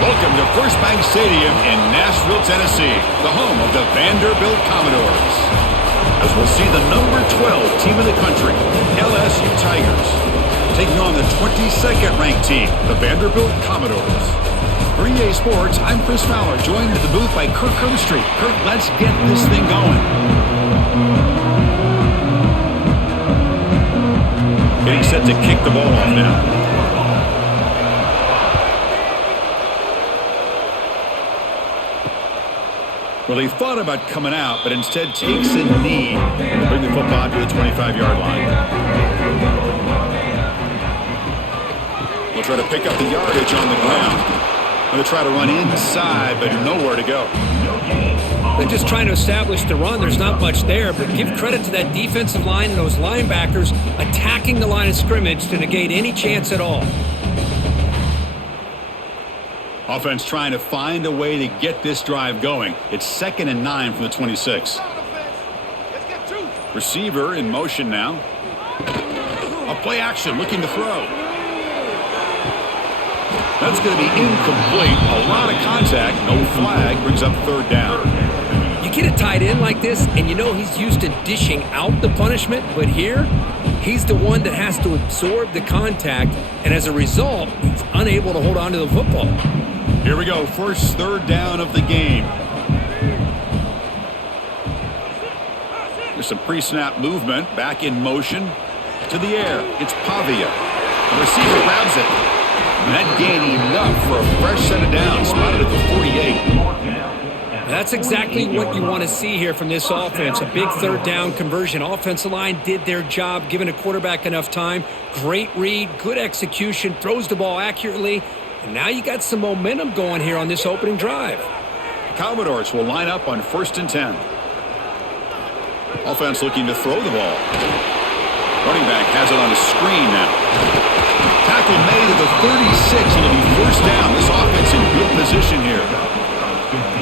Welcome to First Bank Stadium in Nashville, Tennessee, the home of the Vanderbilt Commodores. As we'll see the number 12 team in the country, LSU Tigers, taking on the 22nd ranked team, the Vanderbilt Commodores. For EA Sports, I'm Chris Fowler, joined at the booth by Kirk Herbstreit. Kirk, let's get this thing going. Getting set to kick the ball off now. Well, he thought about coming out, but instead takes a knee to bring the football to the 25-yard line. We'll try to pick up the yardage on the ground. Going to try to run inside, but nowhere to go. They're just trying to establish the run. There's not much there, but give credit to that defensive line and those linebackers attacking the line of scrimmage to negate any chance at all. Offense trying to find a way to get this drive going. It's 2nd and 9 from the 26. Receiver in motion now. A play action looking to throw. That's going to be incomplete. A lot of contact. No flag. Brings up 3rd down. You get a tight end like this, and you know he's used to dishing out the punishment, but here, he's the one that has to absorb the contact, and as a result, he's unable to hold on to the football. Here we go. First 3rd down of the game. There's some pre-snap movement. Back in motion. To the air. It's Pavia. The receiver grabs it. And that gained enough for a fresh set of downs. Spotted at the 48. That's exactly what you want to see here from this offense. A big 3rd down conversion. Offensive line did their job, giving a quarterback enough time. Great read, good execution, throws the ball accurately. And now you got some momentum going here on this opening drive. The Commodores will line up on 1st and 10. Offense looking to throw the ball. Running back has it on the screen now. Tackle made at the 36. It'll be 1st down. This offense in good position here.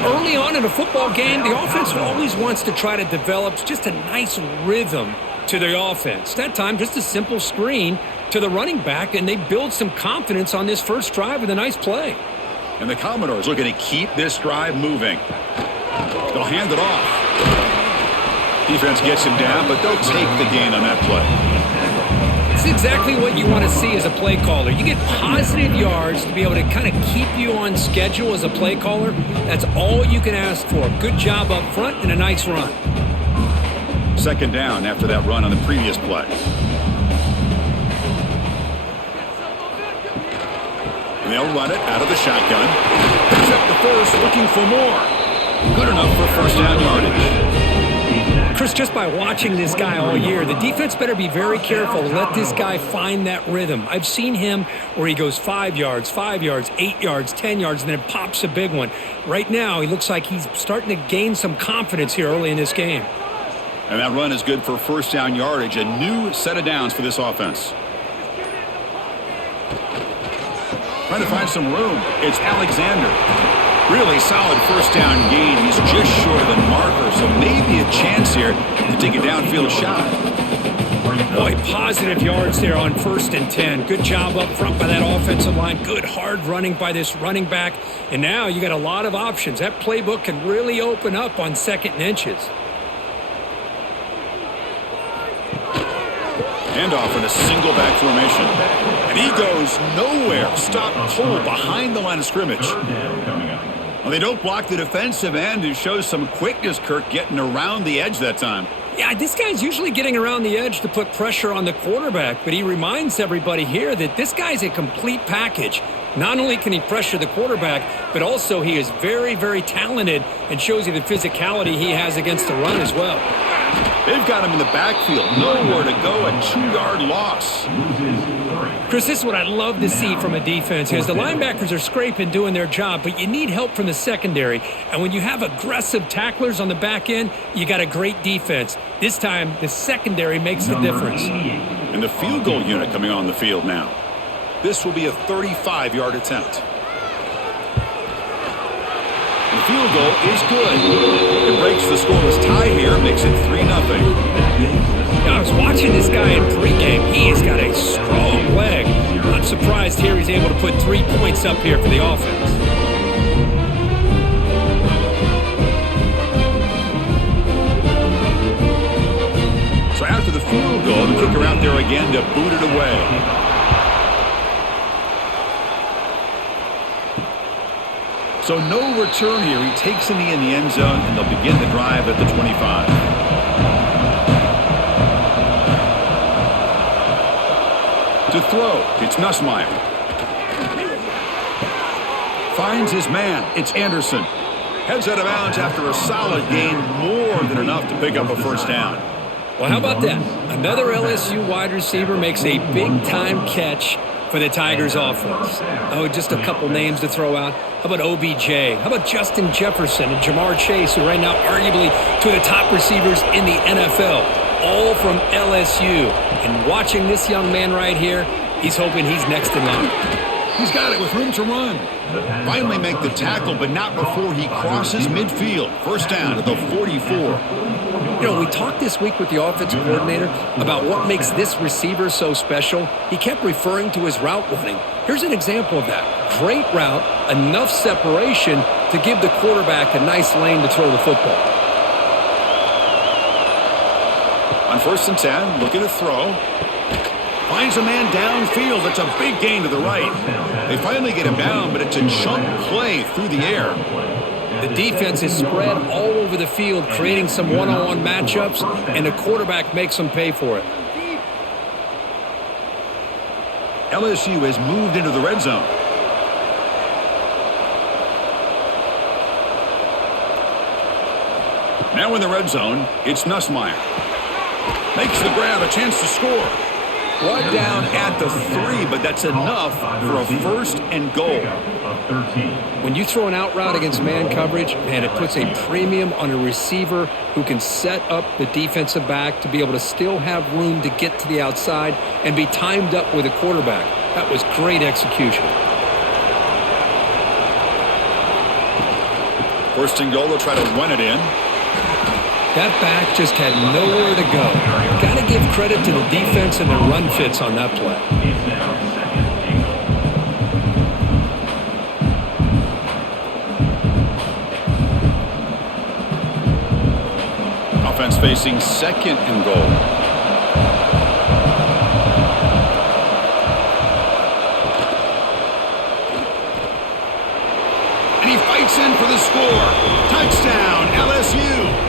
Early on in a football game, the offense always wants to try to develop just a nice rhythm to the offense. That time, just a simple screen to the running back, and they build some confidence on this first drive with a nice play. And the Commodores looking to keep this drive moving. They'll hand it off. Defense gets him down, but they'll take the gain on that play. It's exactly what you want to see as a play caller. You get positive yards to be able to kind of keep you on schedule as a play caller. That's all you can ask for. Good job up front and a nice run. 2nd down after that run on the previous play. And they'll run it out of the shotgun. Set the first, looking for more. Good enough for 1st down yardage. Chris, just by watching this guy all year, the defense better be very careful to let this guy find that rhythm. I've seen him where he goes 5 yards, 8 yards, 10 yards, and then it pops a big one. Right now, he looks like he's starting to gain some confidence here early in this game. And that run is good for 1st down yardage, a new set of downs for this offense. Trying to find some room. It's Alexander. Really solid 1st down gain. He's just short of the marker, so maybe a chance here to take a downfield shot. Boy, positive yards there on 1st and 10. Good job up front by that offensive line. Good hard running by this running back. And now you got a lot of options. That playbook can really open up on 2nd and inches. Handoff in a single back formation. And he goes nowhere. Stop cold behind the line of scrimmage. Well, they don't block the defensive end, who shows some quickness, Kirk, getting around the edge that time. Yeah, this guy's usually getting around the edge to put pressure on the quarterback, but he reminds everybody here that this guy's a complete package. Not only can he pressure the quarterback, but also he is very, very talented and shows you the physicality he has against the run as well. They've got him in the backfield. Nowhere to go. A 2-yard loss. Chris, this is what I love to see from a defense is the linebackers are scraping, doing their job, but you need help from the secondary. And when you have aggressive tacklers on the back end, you got a great defense. This time, the secondary makes the difference. And the field goal unit coming on the field now. This will be a 35-yard attempt. The field goal is good. It breaks the scoreless tie here, makes it 3-0. I was watching this guy in pregame. He has got a strong leg. Not surprised here he's able to put 3 points up here for the offense. Kicker out there again to boot it away. So no return here. He takes in the end zone, and they'll begin the drive at the 25. To throw, it's Nussmeier. Finds his man. It's Anderson. Heads out of bounds after a solid gain, more than enough to pick up a first down. Well, how about that? Another LSU wide receiver makes a big-time catch for the Tigers offense. Oh, just a couple names to throw out. How about OBJ? How about Justin Jefferson and Jamar Chase, who right now arguably two of the top receivers in the NFL, all from LSU. And watching this young man right here, he's hoping he's next in line. He's got it with room to run. Finally make the tackle, but not before he crosses midfield. First down at the 44. You know, we talked this week with the offensive coordinator about what makes this receiver so special. He kept referring to his route running. Here's an example of that. Great route, enough separation to give the quarterback a nice lane to throw the football. On 1st and 10, looking to throw. Finds a man downfield. It's a big gain to the right. They finally get him down, but it's a chunk play through the air. The defense is spread all over the field, creating some one-on-one matchups, and the quarterback makes them pay for it. LSU has moved into the red zone. Now in the red zone, it's Nussmeier. Makes the grab, a chance to score. Brought down at the 3, but that's enough for a first and goal. When you throw an out route against man coverage, man, it puts a premium on a receiver who can set up the defensive back to be able to still have room to get to the outside and be timed up with a quarterback. That was great execution. First and goal, they'll try to run it in. That back just had nowhere to go. Got to give credit to the defense and the run fits on that play. Offense facing 2nd and goal. And he fights in for the score. Touchdown, LSU.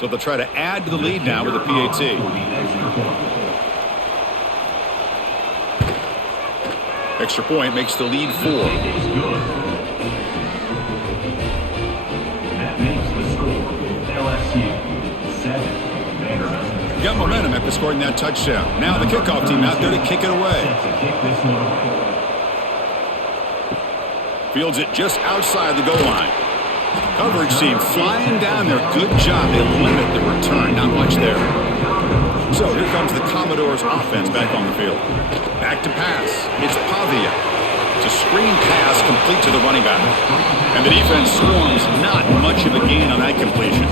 So they'll try to add to the lead now with a PAT. Extra point makes the lead 4. That makes the score LSU 7, Vanderbilt. Got momentum after scoring that touchdown. Now the kickoff team out there to kick it away. Fields it just outside the goal line. Coverage team flying down there. Good job. They limit the return. Not much there. So here comes the Commodores offense back on the field. Back to pass. It's Pavia. It's a screen pass complete to the running back. And the defense swarms. Not much of a gain on that completion.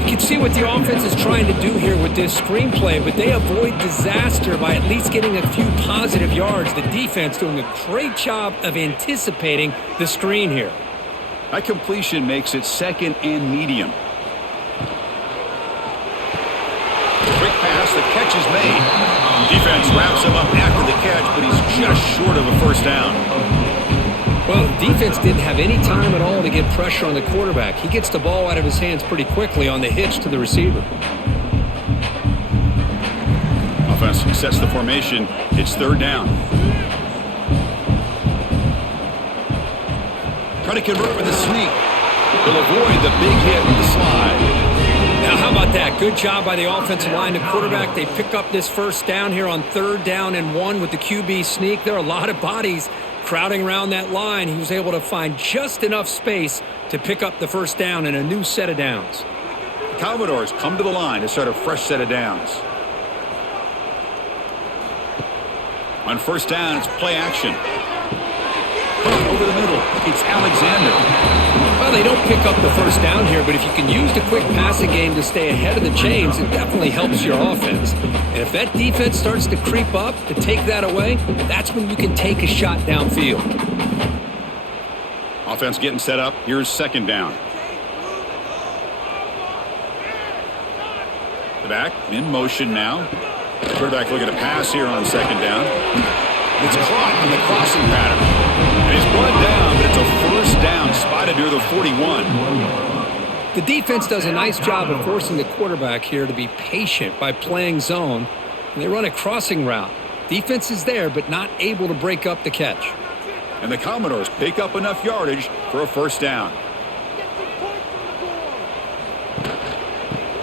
You can see what the offense is trying to do here with this screenplay, but they avoid disaster by at least getting a few positive yards. The defense doing a great job of anticipating the screen here. That completion makes it 2nd and medium. Quick pass, the catch is made. Defense wraps him up after the catch, but he's just short of a first down. Well, the defense didn't have any time at all to get pressure on the quarterback. He gets the ball out of his hands pretty quickly on the hitch to the receiver. Offense sets the formation. It's 3rd down. Try to convert with a sneak. They'll avoid the big hit with the slide. Now, how about that? Good job by the offensive line. The quarterback, they pick up this first down here on 3rd down and 1 with the QB sneak. There are a lot of bodies crowding around that line. He was able to find just enough space to pick up the first down and a new set of downs. The Commodores come to the line to start a fresh set of downs. On first down, it's play action. Over the middle, it's Alexander. Well, they don't pick up the first down here, but if you can use the quick passing game to stay ahead of the chains, it definitely helps your offense. And if that defense starts to creep up to take that away, that's when you can take a shot downfield. Offense getting set up. Here's second down. The back in motion now. Quarterback looking to pass here on second down. It's caught on the crossing pattern. And he's brought down, but it's a first down spotted near the 41. The defense does a nice job of forcing the quarterback here to be patient by playing zone. And they run a crossing route. Defense is there, but not able to break up the catch. And the Commodores pick up enough yardage for a first down.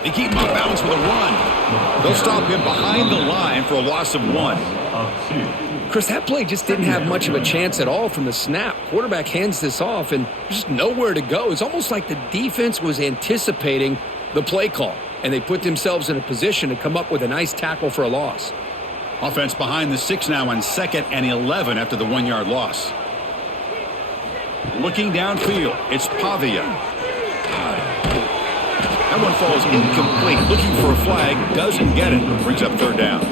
They keep him off balance with a run. They'll stop him behind the line for a loss of 1. Chris, that play just didn't have much of a chance at all from the snap. Quarterback hands this off, and there's just nowhere to go. It's almost like the defense was anticipating the play call, and they put themselves in a position to come up with a nice tackle for a loss. Offense behind the 6 now on 2nd and 11 after the 1-yard loss. Looking downfield, it's Pavia. That one falls incomplete. Looking for a flag, doesn't get it. Brings up third down.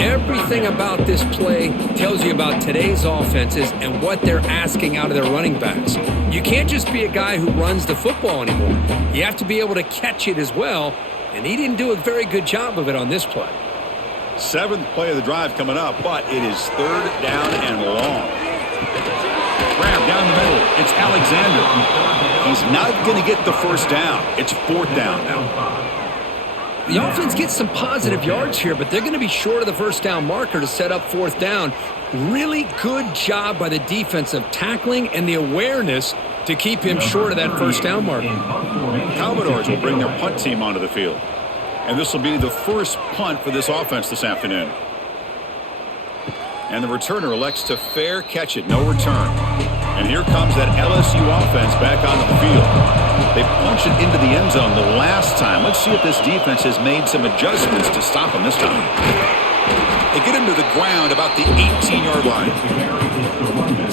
Everything about this play tells you about today's offenses and what they're asking out of their running backs. You can't just be a guy who runs the football anymore. You have to be able to catch it as well, and he didn't do a very good job of it on this play. 7th play of the drive coming up, but it is third down and long. Grab down the middle. It's Alexander. He's not going to get the first down. It's 4th down now. The offense gets some positive yards here, but they're going to be short of the first down marker to set up 4th down. Really good job by the defense of tackling and the awareness to keep him short of that first down marker. Commodores will bring their punt team onto the field. And this will be the first punt for this offense this afternoon. And the returner elects to fair catch it, no return. And here comes that LSU offense back onto the field. They punch it into the end zone the last time. Let's see if this defense has made some adjustments to stop them this time. They get him to the ground about the 18-yard line.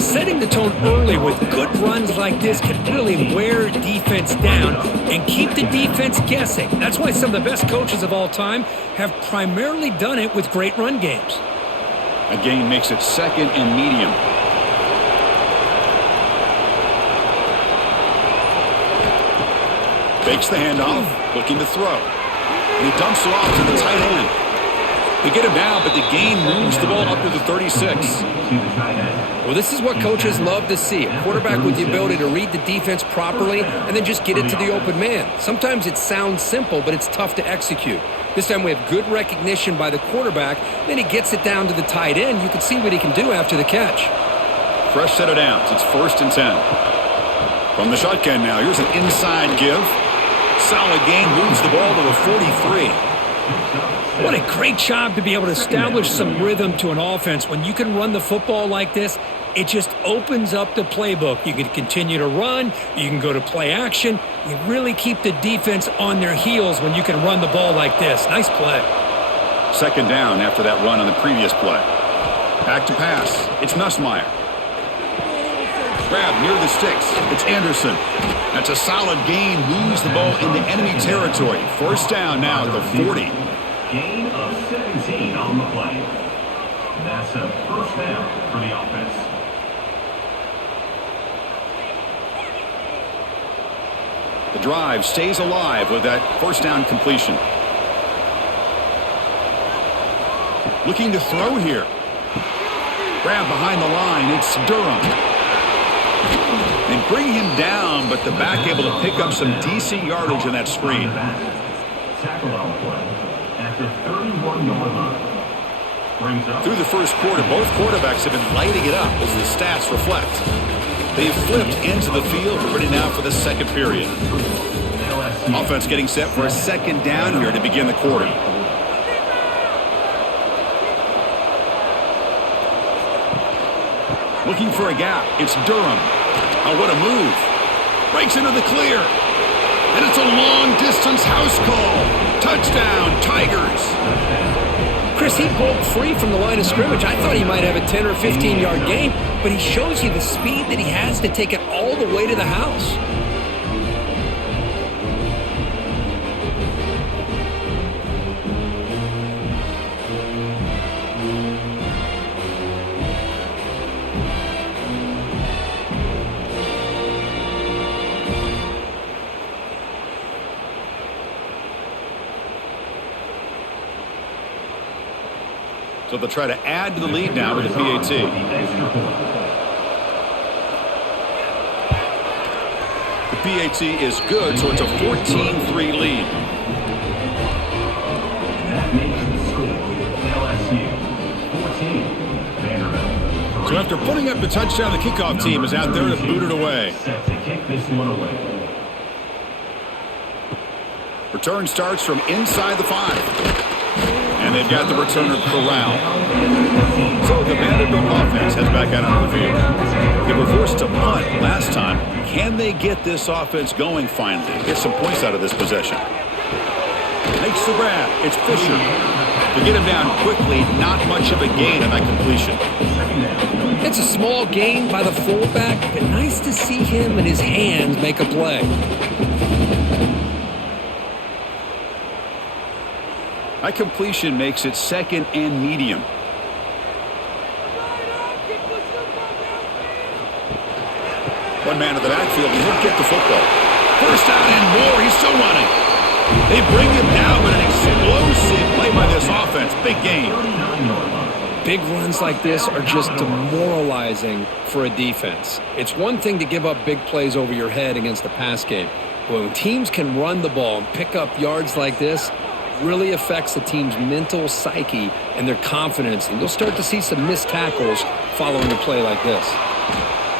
Setting the tone early with good runs like this can really wear defense down and keep the defense guessing. That's why some of the best coaches of all time have primarily done it with great run games. A gain makes it 2nd and medium. Fakes the handoff, looking to throw. And he dumps it off to the tight end. They get him down, but the gain moves the ball up to the 36. Well, this is what coaches love to see. A quarterback with the ability to read the defense properly and then just get it to the open man. Sometimes it sounds simple, but it's tough to execute. This time we have good recognition by the quarterback. Then he gets it down to the tight end. You can see what he can do after the catch. Fresh set of downs. It's 1st and 10. From the shotgun now, here's an inside give. Solid gain, moves the ball to the 43. What a great job to be able to establish some rhythm to an offense. When you can run the football like this, it just opens up the playbook. You can continue to run. You can go to play action. You really keep the defense on their heels when you can run the ball like this. Nice play. 2nd down after that run on the previous play. Back to pass. It's Nussmeier. Grab near the sticks. It's Anderson. That's a solid gain. Moves the ball into enemy territory. 1st down now at the 40. Gain of 17 on the play. That's a first down for the offense. The drive stays alive with that first down completion. Looking to throw here. Grab behind the line. It's Durham. They bring him down, but the back able to pick up some decent yardage in that screen. Tackle on the play at the 31-yard line. Through the first quarter, both quarterbacks have been lighting it up as the stats reflect. They've flipped into the field, ready now for the 2nd period. Offense getting set for a 2nd down here to begin the quarter. Looking for a gap. It's Durham. Oh, what a move. Breaks into the clear. And it's a long-distance house call. Touchdown, Tigers. Chris, he broke free from the line of scrimmage. I thought he might have a 10 or 15-yard gain, but he shows you the speed that he has to take it all the way to the house. So they'll try to add to the lead now with the PAT. The PAT is good, so it's a 14-3 lead. That makes the score LSU 14, Vanderbilt. So after putting up the touchdown, the kickoff team is out there to boot it away. Set to kick this one away. Return starts from inside the 5. And they've got the returner corralled. So the Vanderbilt offense heads back out onto the field. They were forced to punt last time. Can they get this offense going finally? Get some points out of this possession. Makes the grab. It's Fisher. To get him down quickly, not much of a gain on that completion. It's a small gain by the fullback, but nice to see him and his hands make a play. That completion makes it second and medium. One man in the backfield, and he'll get the football. First down and more, he's still running. They bring him down, but an explosive play by this offense. Big game. Big runs like this are just demoralizing for a defense. It's one thing to give up big plays over your head against the pass game. But when teams can run the ball and pick up yards like this, really affects the team's mental psyche and their confidence, and you'll start to see some missed tackles following a play like this.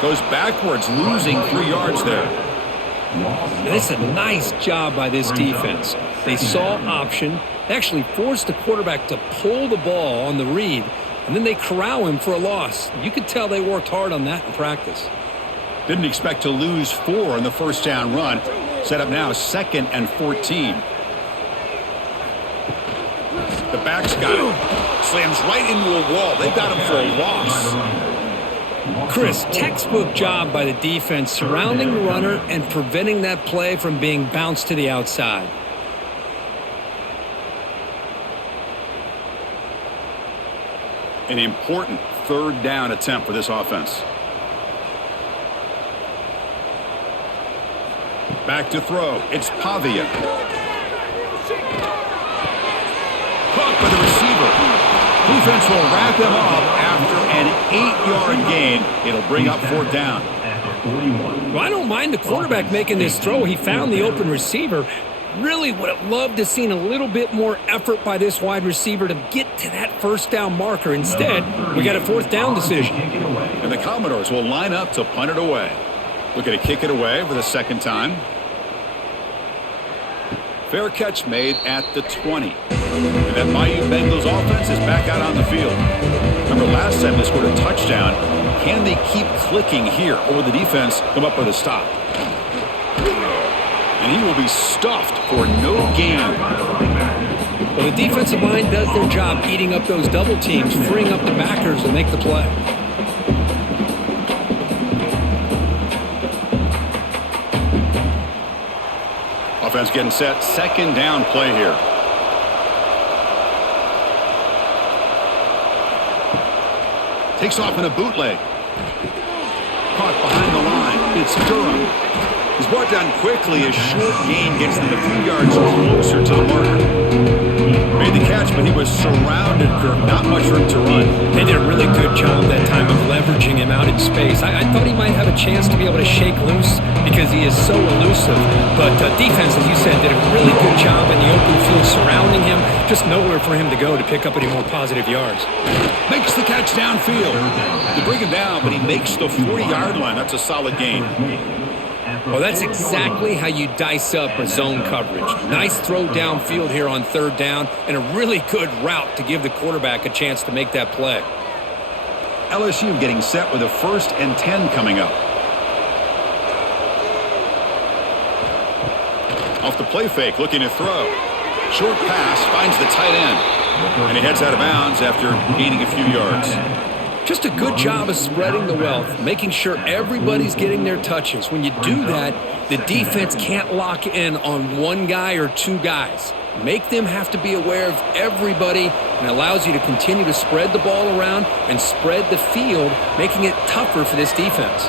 Goes backwards, losing 3 yards there. And it's a nice job by this defense. They saw option, they actually forced the quarterback to pull the ball on the read, and then they corral him for a loss. You could tell they worked hard on that in practice. Didn't expect to lose 4 in the first down run. Set up now 2nd and 14. The back's got it. Slams right into a wall. They've got him for a loss. Chris, textbook job by the defense surrounding the runner and preventing that play from being bounced to the outside. An important 3rd down attempt for this offense. Back to throw. It's Pavia. Caught by the receiver. Defense will wrap him up after an 8-yard gain. It'll bring up 4th down. Well, I don't mind the quarterback making this throw. He found the open receiver. Really would have loved to have seen a little bit more effort by this wide receiver to get to that first down marker. Instead, we got a 4th down decision. And the Commodores will line up to punt it away. Looking to kick it away for the 2nd time. Fair catch made at the 20. And that Bayou Bengals offense is back out on the field. Remember last time they scored a touchdown. Can they keep clicking here, or will the defense come up with a stop? And he will be stuffed for no gain. Well, the defensive line does their job eating up those double teams, freeing up the backers to make the play. Offense getting set. 2nd down play here. Takes off in a bootleg. Caught behind the line. It's Durham. He's brought down quickly. A short gain gets them a few yards closer to the marker. Made the catch, but he was surrounded, Kirk. Not much room to run. They did a really good job that time of leveraging him out in space. I thought he might have a chance to be able to shake loose because he is so elusive. But defense, as you said, did a really good job in the open field surrounding him. Just nowhere for him to go to pick up any more positive yards. Makes the catch downfield. They bring him down, but he makes the 40-yard line. That's a solid gain. Well, that's exactly how you dice up a zone coverage. Nice throw downfield here on 3rd down, and a really good route to give the quarterback a chance to make that play. LSU getting set with a 1st and 10 coming up. Off the play fake, looking to throw. Short pass, finds the tight end. And he heads out of bounds after gaining a few yards. Just a good job of spreading the wealth, making sure everybody's getting their touches. When you do that, the defense can't lock in on one guy or two guys. Make them have to be aware of everybody, and allows you to continue to spread the ball around and spread the field, making it tougher for this defense.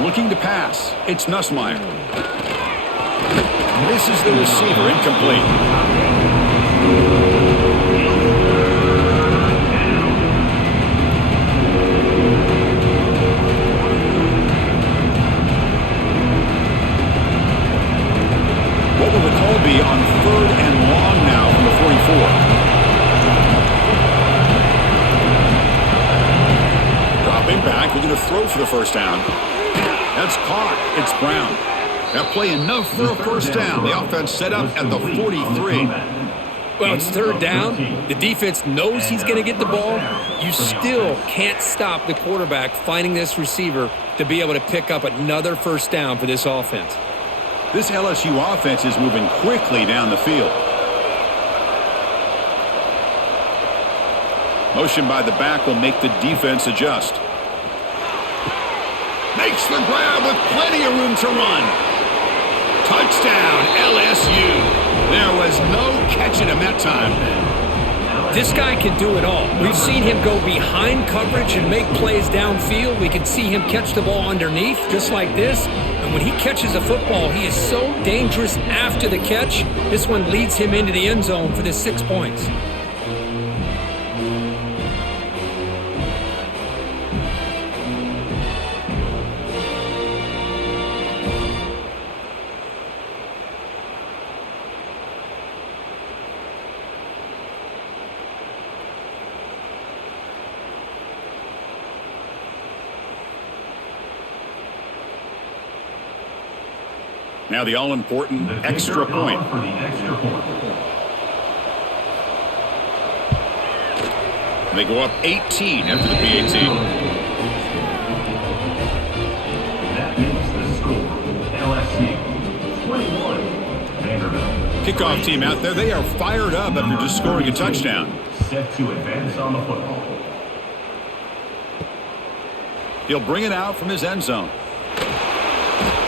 Looking to pass. It's Nussmeier. Misses the receiver, incomplete. What will the call be on 3rd and long now from the 44? Dropping back, looking to throw for the first down. That's caught. It's Brown. That play enough for a first down. The offense set up at the 43. Well, it's 3rd down. The defense knows he's going to get the ball. You still can't stop the quarterback finding this receiver to be able to pick up another first down for this offense. This LSU offense is moving quickly down the field. Motion by the back will make the defense adjust. Makes the grab with plenty of room to run. Touchdown, LSU. There was no catching him that time. This guy can do it all. We've seen him go behind coverage and make plays downfield. We can see him catch the ball underneath, just like this. And when he catches a football, he is so dangerous after the catch. This one leads him into the end zone for the 6 points. Now the all-important extra point. They go up 18 after the PAT. That makes the score LSU 21, Vanderbilt. Kickoff team out there. They are fired up after just scoring a touchdown. Set to advance on the football. He'll bring it out from his end zone.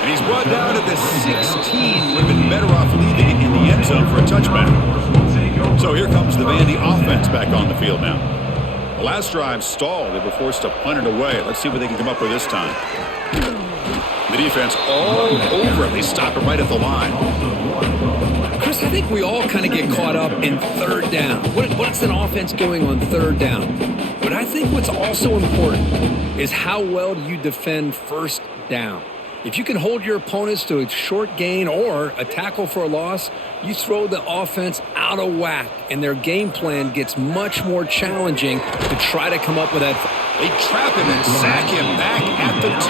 And he's brought down at the 16. Would have been better off leaving it in the end zone for a touchback. So here comes the Vandy offense back on the field now. The last drive stalled. They were forced to punt it away. Let's see what they can come up with this time. The defense all over it. They stop it right at the line. Chris, I think we all kind of get caught up in 3rd down. What's an offense doing on 3rd down? But I think what's also important is how well do you defend 1st down. If you can hold your opponents to a short gain or a tackle for a loss, you throw the offense out of whack, and their game plan gets much more challenging to try to come up with that. They trap him and sack him back at the 10.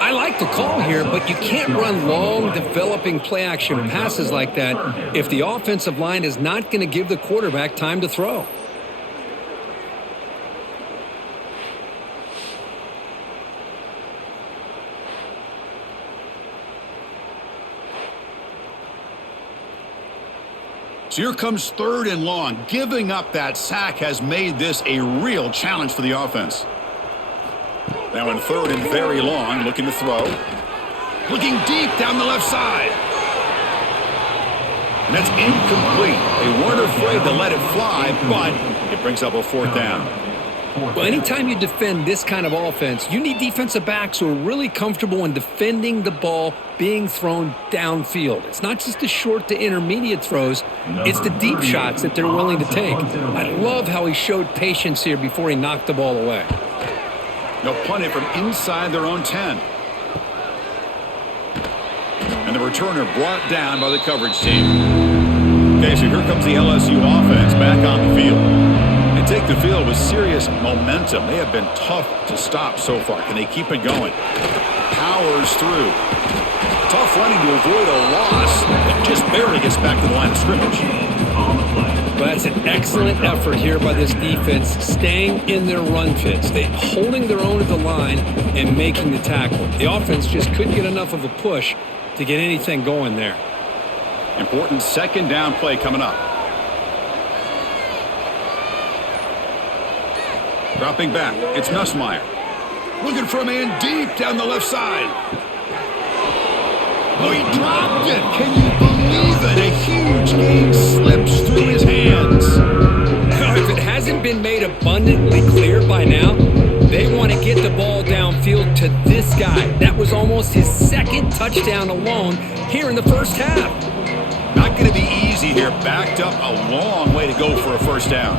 I like the call here, but you can't run long, developing play-action passes like that if the offensive line is not going to give the quarterback time to throw. So here comes 3rd and long. Giving up that sack has made this a real challenge for the offense. Now in 3rd and very long, looking to throw. Looking deep down the left side. And that's incomplete. They weren't afraid to let it fly, but it brings up a 4th down. Well, anytime you defend this kind of offense, you need defensive backs who are really comfortable in defending the ball being thrown downfield. It's not just the short to intermediate throws, it's the deep shots that they're willing to take. I love how he showed patience here before he knocked the ball away. They'll punt it from inside their own 10. And the returner brought down by the coverage team. Okay, so here comes the LSU offense back on the field. They take the field with serious momentum. They have been tough to stop so far. Can they keep it going? Powers through. Tough running to avoid a loss that just barely gets back to the line of scrimmage. But that's an excellent effort here by this defense, staying in their run fits. They holding their own at the line and making the tackle. The offense just couldn't get enough of a push to get anything going there. Important 2nd down play coming up. Dropping back, it's Nussmeier. Looking for a man deep down the left side. Oh, he dropped it. Can you believe it? A huge game slips through his hands. If it hasn't been made abundantly clear by now, they want to get the ball downfield to this guy. That was almost his second touchdown alone here in the first half. Not going to be easy here. Backed up a long way to go for a first down.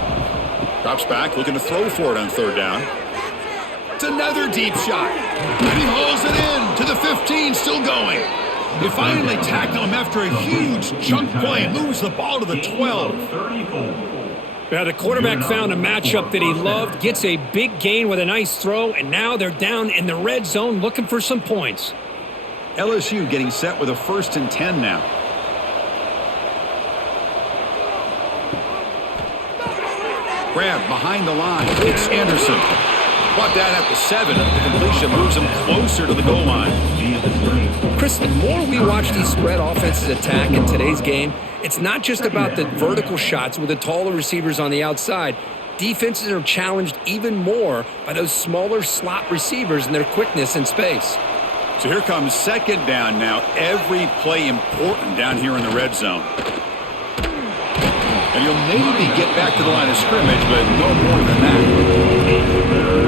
Drops back, looking to throw for it on third down. It's another deep shot. And he hauls it in to the 15, still going. They finally tackle him after a huge chunk play. Moves the ball to the 12. Now, the quarterback found a matchup that he loved, gets a big gain with a nice throw, and now they're down in the red zone looking for some points. LSU getting set with a 1st and 10 now. Grab behind the line. It's Anderson. Brought that at the 7. The completion moves him closer to the goal line. Chris, the more we watch these spread offenses attack in today's game, it's not just about the vertical shots with the taller receivers on the outside. Defenses are challenged even more by those smaller slot receivers and their quickness in space. So here comes second down now. Every play important down here in the red zone. And he'll maybe get back to the line of scrimmage, but no more than that.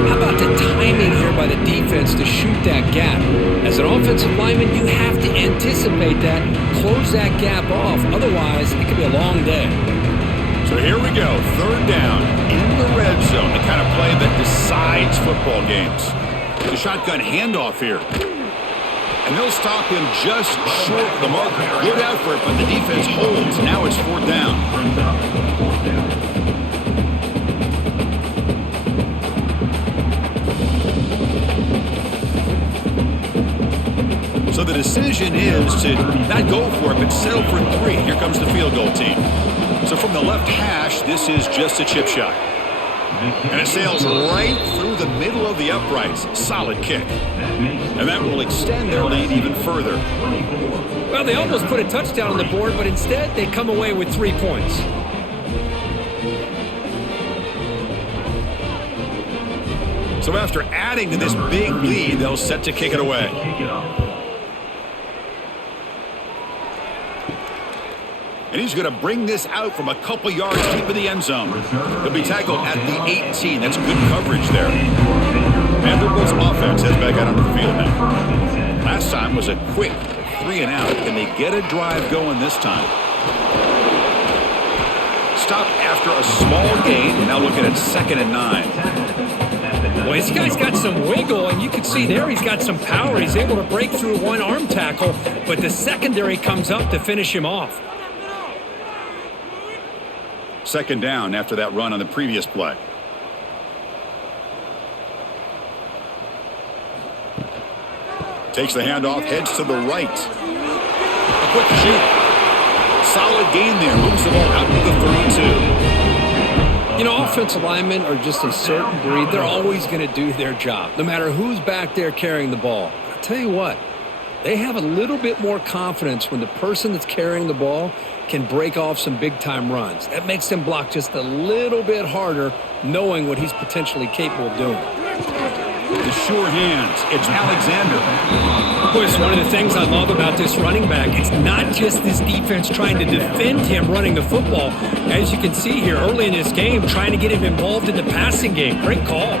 How about the timing here by the defense to shoot that gap? As an offensive lineman, you have to anticipate that, close that gap off. Otherwise, it could be a long day. So here we go. Third down in the red zone, the kind of play that decides football games. The shotgun handoff here. And they'll stop him just short of the marker. Good effort, but the defense holds. Now it's 4th down. So the decision is to not go for it, but settle for 3. Here comes the field goal team. So from the left hash, this is just a chip shot. And it sails right through the middle of the uprights. Solid kick. And that will extend their lead even further. Well, they almost put a touchdown on the board, but instead they come away with 3 points. So after adding to this big lead, they'll set to kick it away. And he's going to bring this out from a couple yards deep in the end zone. He'll be tackled at the 18. That's good coverage there. Vanderbilt's offense heads back out on the field now. Last time was a quick 3 and out. Can they get a drive going this time? Stop after a small gain. Now looking at 2nd and 9. Well, this guy's got some wiggle, and you can see there he's got some power. He's able to break through one arm tackle, but the secondary comes up to finish him off. 2nd down after that run on the previous play. Takes the handoff, heads to the right. A quick shoot. Solid gain there. Moves the ball out to the 32. You know, offensive linemen are just a certain breed. They're always going to do their job, no matter who's back there carrying the ball. I'll tell you what, they have a little bit more confidence when the person that's carrying the ball can break off some big-time runs. That makes them block just a little bit harder, knowing what he's potentially capable of doing. The sure hands. It's Alexander. Of course, one of the things I love about this running back, it's not just this defense trying to defend him running the football. As you can see here early in this game, trying to get him involved in the passing game. Great call.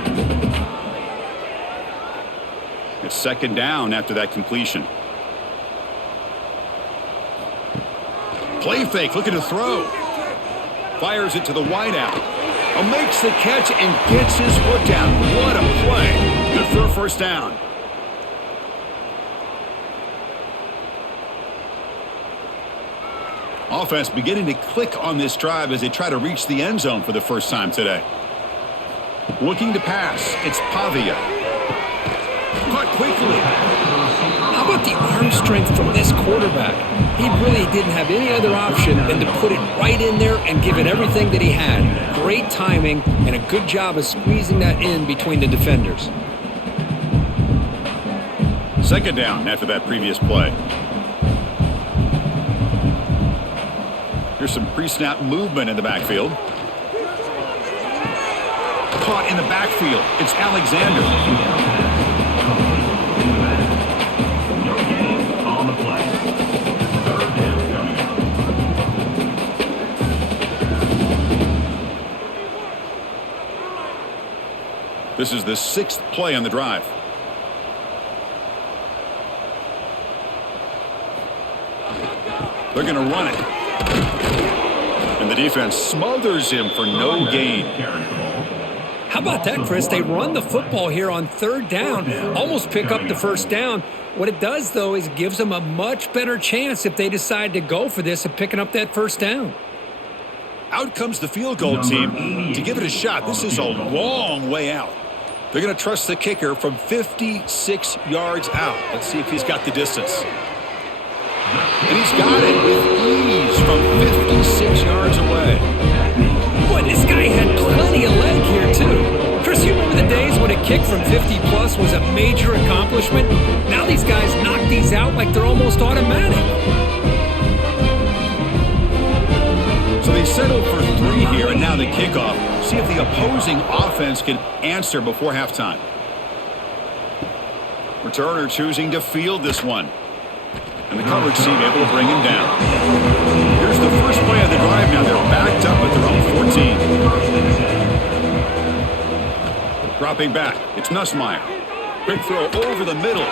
It's 2nd down after that completion. Play fake, looking to throw. Fires it to the wideout. Makes the catch and gets his foot down. What a play. Good for a 1st down. Offense beginning to click on this drive as they try to reach the end zone for the first time today. Looking to pass. It's Pavia. Caught quickly. How about the arm strength from this quarterback? He really didn't have any other option than to put it right in there and give it everything that he had. Great timing and a good job of squeezing that in between the defenders. 2nd down after that previous play. Here's some pre-snap movement in the backfield. caught in the backfield. It's Alexander. No gain on the play. Third down coming up. This is the 6th play on the drive. They're going to run it. And the defense smothers him for no gain. How about that, Chris? They run the football here on 3rd down, almost pick up the 1st down. What it does, though, is it gives them a much better chance if they decide to go for this of picking up that 1st down. Out comes the field goal team to give it a shot. This is a long way out. They're going to trust the kicker from 56 yards out. Let's see if he's got the distance. And he's got it with ease from 56 yards away. Boy, this guy had plenty of leg here, too. Chris, you remember the days when a kick from 50-plus was a major accomplishment? Now these guys knock these out like they're almost automatic. So they settled for 3 here, and now the kickoff. See if the opposing offense can answer before halftime. Returner choosing to field this one. And the coverage team able to bring him down. Here's the first play of the drive now. They're backed up at their own 14. Dropping back. It's Nussmeier. Quick throw over the middle.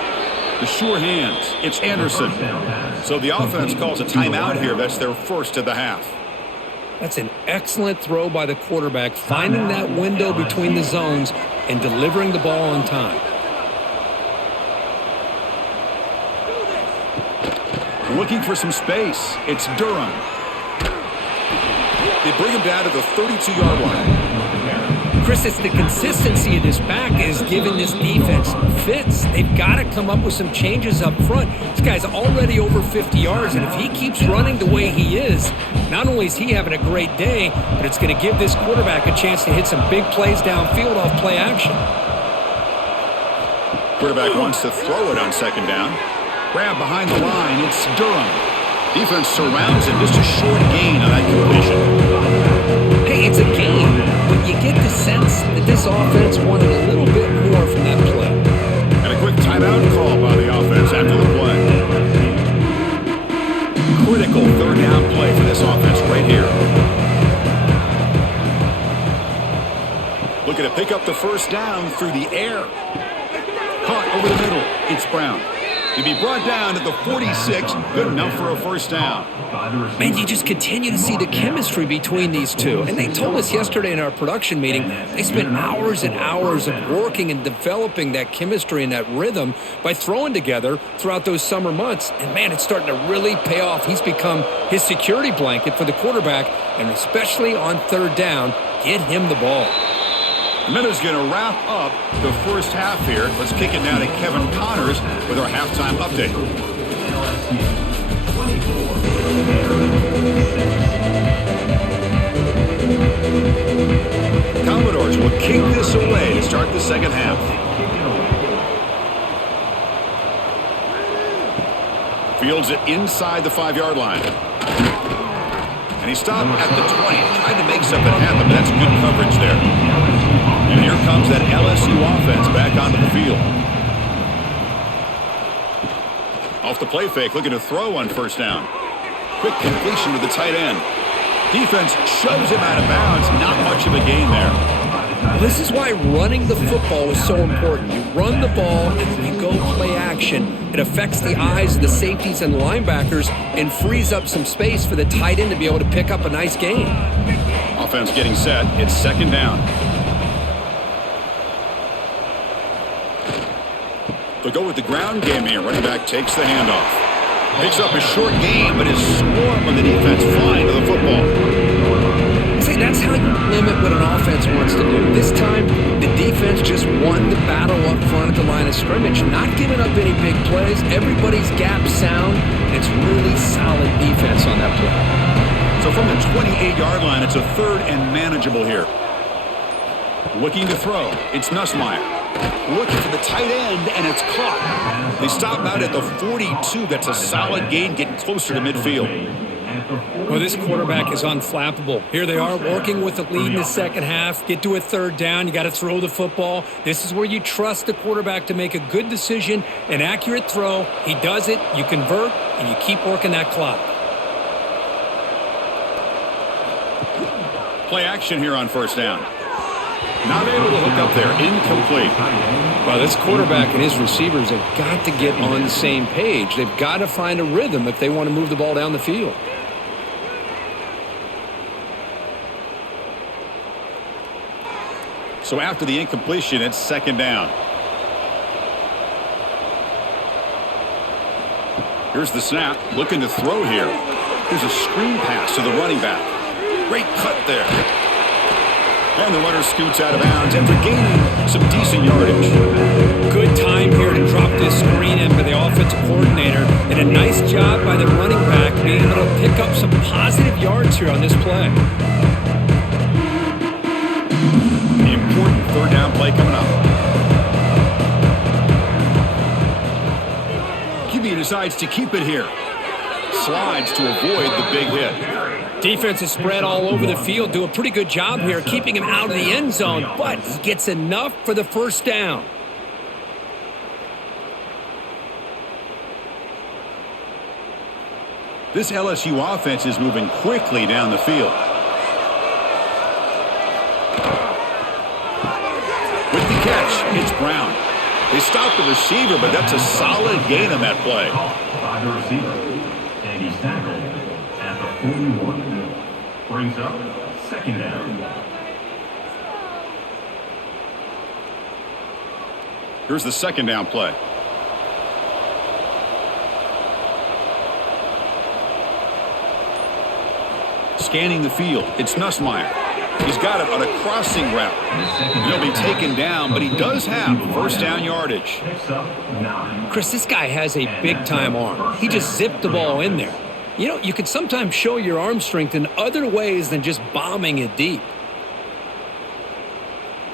The sure hands. It's Anderson. So the offense calls a timeout here. That's their first of the half. That's an excellent throw by the quarterback, finding that window between the zones and delivering the ball on time. Looking for some space. It's Durham. They bring him down to the 32-yard line. Chris, it's the consistency of this back is giving this defense fits. They've got to come up with some changes up front. This guy's already over 50 yards, and if he keeps running the way he is, not only is he having a great day, but it's going to give this quarterback a chance to hit some big plays downfield off play action. Quarterback wants to throw it on 2nd down. Grab behind the line. It's Durham. Defense surrounds it. Just a short gain on that completion. Hey, it's a game, but you get the sense that this offense wanted a little bit more from that play. And a quick timeout call by the offense after the play. Critical 3rd down play for this offense right here. Looking to pick up the 1st down through the air. Caught over the middle. It's Brown. He'll be brought down at the 46. Good enough for a 1st down. Man, you just continue to see the chemistry between these two. And they told us yesterday in our production meeting, they spent hours and hours of working and developing that chemistry and that rhythm by throwing together throughout those summer months. And, man, it's starting to really pay off. He's become his security blanket for the quarterback, and especially on 3rd down, get him the ball. The Minnows going to wrap up the first half here. Let's kick it now to Kevin Connors with our halftime update. Commodores will kick this away to start the 2nd half. Fields it inside the 5-yard line. And he stopped at the 20. Tried to make something happen, but that's good coverage there. And here comes that LSU offense back onto the field. Off the play fake, looking to throw on 1st down. Quick completion to the tight end. Defense shoves him out of bounds. Not much of a gain there. Well, this is why running the football is so important. You run the ball and then you go play action. It affects the eyes of the safeties and the linebackers and frees up some space for the tight end to be able to pick up a nice gain. Offense getting set. It's 2nd down. They'll go with the ground game here. Running back takes the handoff. Picks up a short gain, but is swarmed by the defense flying to the football. See, that's how you limit what an offense wants to do. This time, the defense just won the battle up front at the line of scrimmage, not giving up any big plays. Everybody's gap sound. It's really solid defense on that play. So from the 28-yard line, it's a 3rd and manageable here. Looking to throw. It's Nussmeier. Looking for the tight end, and it's caught. They stop out at the 42. That's a solid gain, getting closer to midfield. at the 40. Well, this quarterback is unflappable. Here they are working with the lead in the second half. Get to a third down. You got to throw the football. This is where you trust the quarterback to make a good decision, an accurate throw. He does it. You convert, and you keep working that clock. Play action here on first down. Not able to hook up there. Incomplete. Well, this quarterback and his receivers have got to get on the same page. They've got to find a rhythm if they want to move the ball down the field. So after the incompletion, it's second down. Here's the snap. Looking to throw here. Here's a screen pass to the running back. Great cut there. And the runner scoots out of bounds after gaining some decent yardage. Good time here to drop this screen in by the offensive coordinator. And a nice job by the running back being able to pick up some positive yards here on this play. The important third down play coming up. QB decides to keep it here. Slides to avoid the big hit. Defense is spread all over the field. Do a pretty good job here keeping him out of the end zone, but he gets enough for the first down. This LSU offense is moving quickly down the field. With the catch, it's Brown. They stop the receiver, but that's a solid gain on that play. By the receiver. And he's tackled at the 41. Brings up second down. Here's the second down play. Scanning the field, it's Nussmeier. He's got it on a crossing route. He'll be taken down, but he does have first down yardage. Chris, this guy has a big-time arm. He just zipped the ball in there. You know, you can sometimes show your arm strength in other ways than just bombing it deep.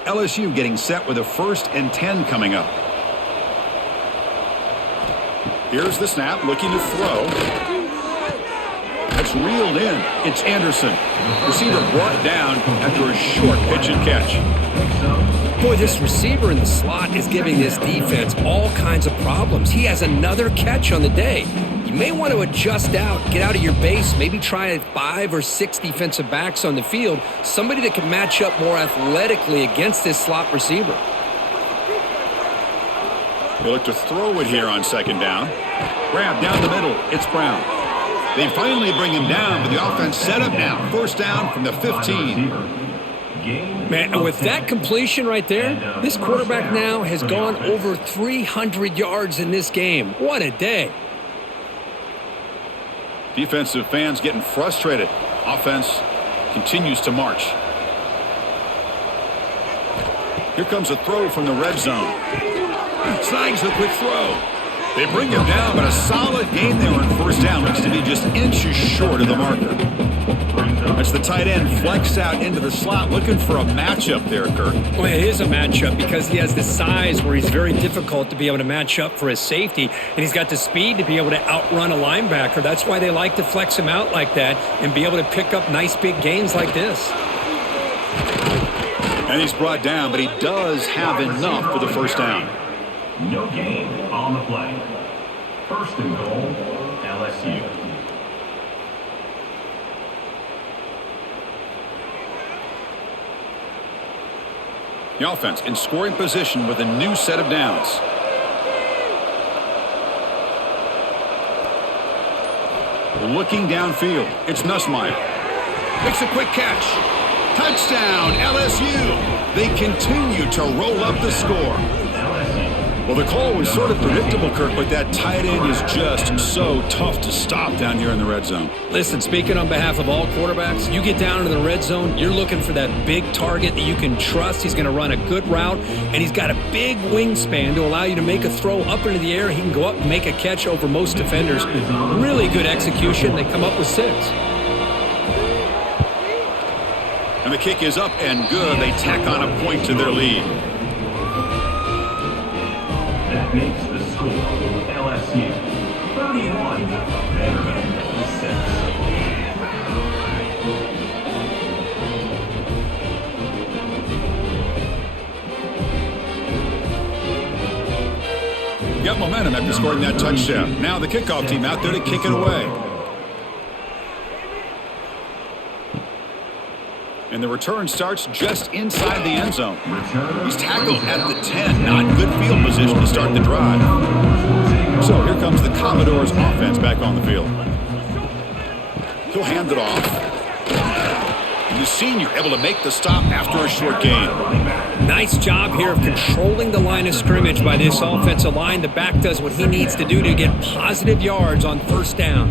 LSU getting set with a 1st and 10 coming up. Here's the snap, looking to throw. That's reeled in. It's Anderson. Receiver brought down after a short pitch and catch. Boy, this receiver in the slot is giving this defense all kinds of problems. He has another catch on the day. You may want to adjust out, get out of your base, maybe try 5 or 6 defensive backs on the field, somebody that can match up more athletically against this slot receiver. They look to throw it here on second down. Grab down the middle. It's Brown. They finally bring him down, but the offense set up now. First down from the 15. Man, with that completion right there, this quarterback now has gone over 300 yards in this game. What a day. Defensive fans getting frustrated. Offense continues to march. Here comes a throw from the red zone. Snags the quick throw. They bring him down, but a solid gain there on first down. Looks to be just inches short of the marker. That's the tight end flexed out into the slot, looking for a matchup there, Kirk. Well, it is a matchup because he has the size where he's very difficult to be able to match up for his safety, and he's got the speed to be able to outrun a linebacker. That's why they like to flex him out like that and be able to pick up nice big gains like this. And he's brought down, but he does have enough for the first down. No gain on the play. First and goal, LSU. The offense in scoring position with a new set of downs. Looking downfield, it's Nussmeier. Makes a quick catch. Touchdown, LSU. They continue to roll up the score. Well, the call was sort of predictable, Kirk, but that tight end is just so tough to stop down here in the red zone. Listen, speaking on behalf of all quarterbacks, you get down into the red zone, you're looking for that big target that you can trust. He's going to run a good route, and he's got a big wingspan to allow you to make a throw up into the air. He can go up and make a catch over most defenders. Really good execution. They come up with 6. And the kick is up and good. They tack on a point to their lead. That makes the score LSU 31, Vanderbilt 6. Got momentum after scoring that touchdown. Now the kickoff team out there to kick it away. And the return starts just inside the end zone. He's tackled at the 10. Not good field position to start the drive. So here comes the Commodores offense back on the field. He'll hand it off. And the senior able to make the stop after a short gain. Nice job here of controlling the line of scrimmage by this offensive line. The back does what he needs to do to get positive yards on first down.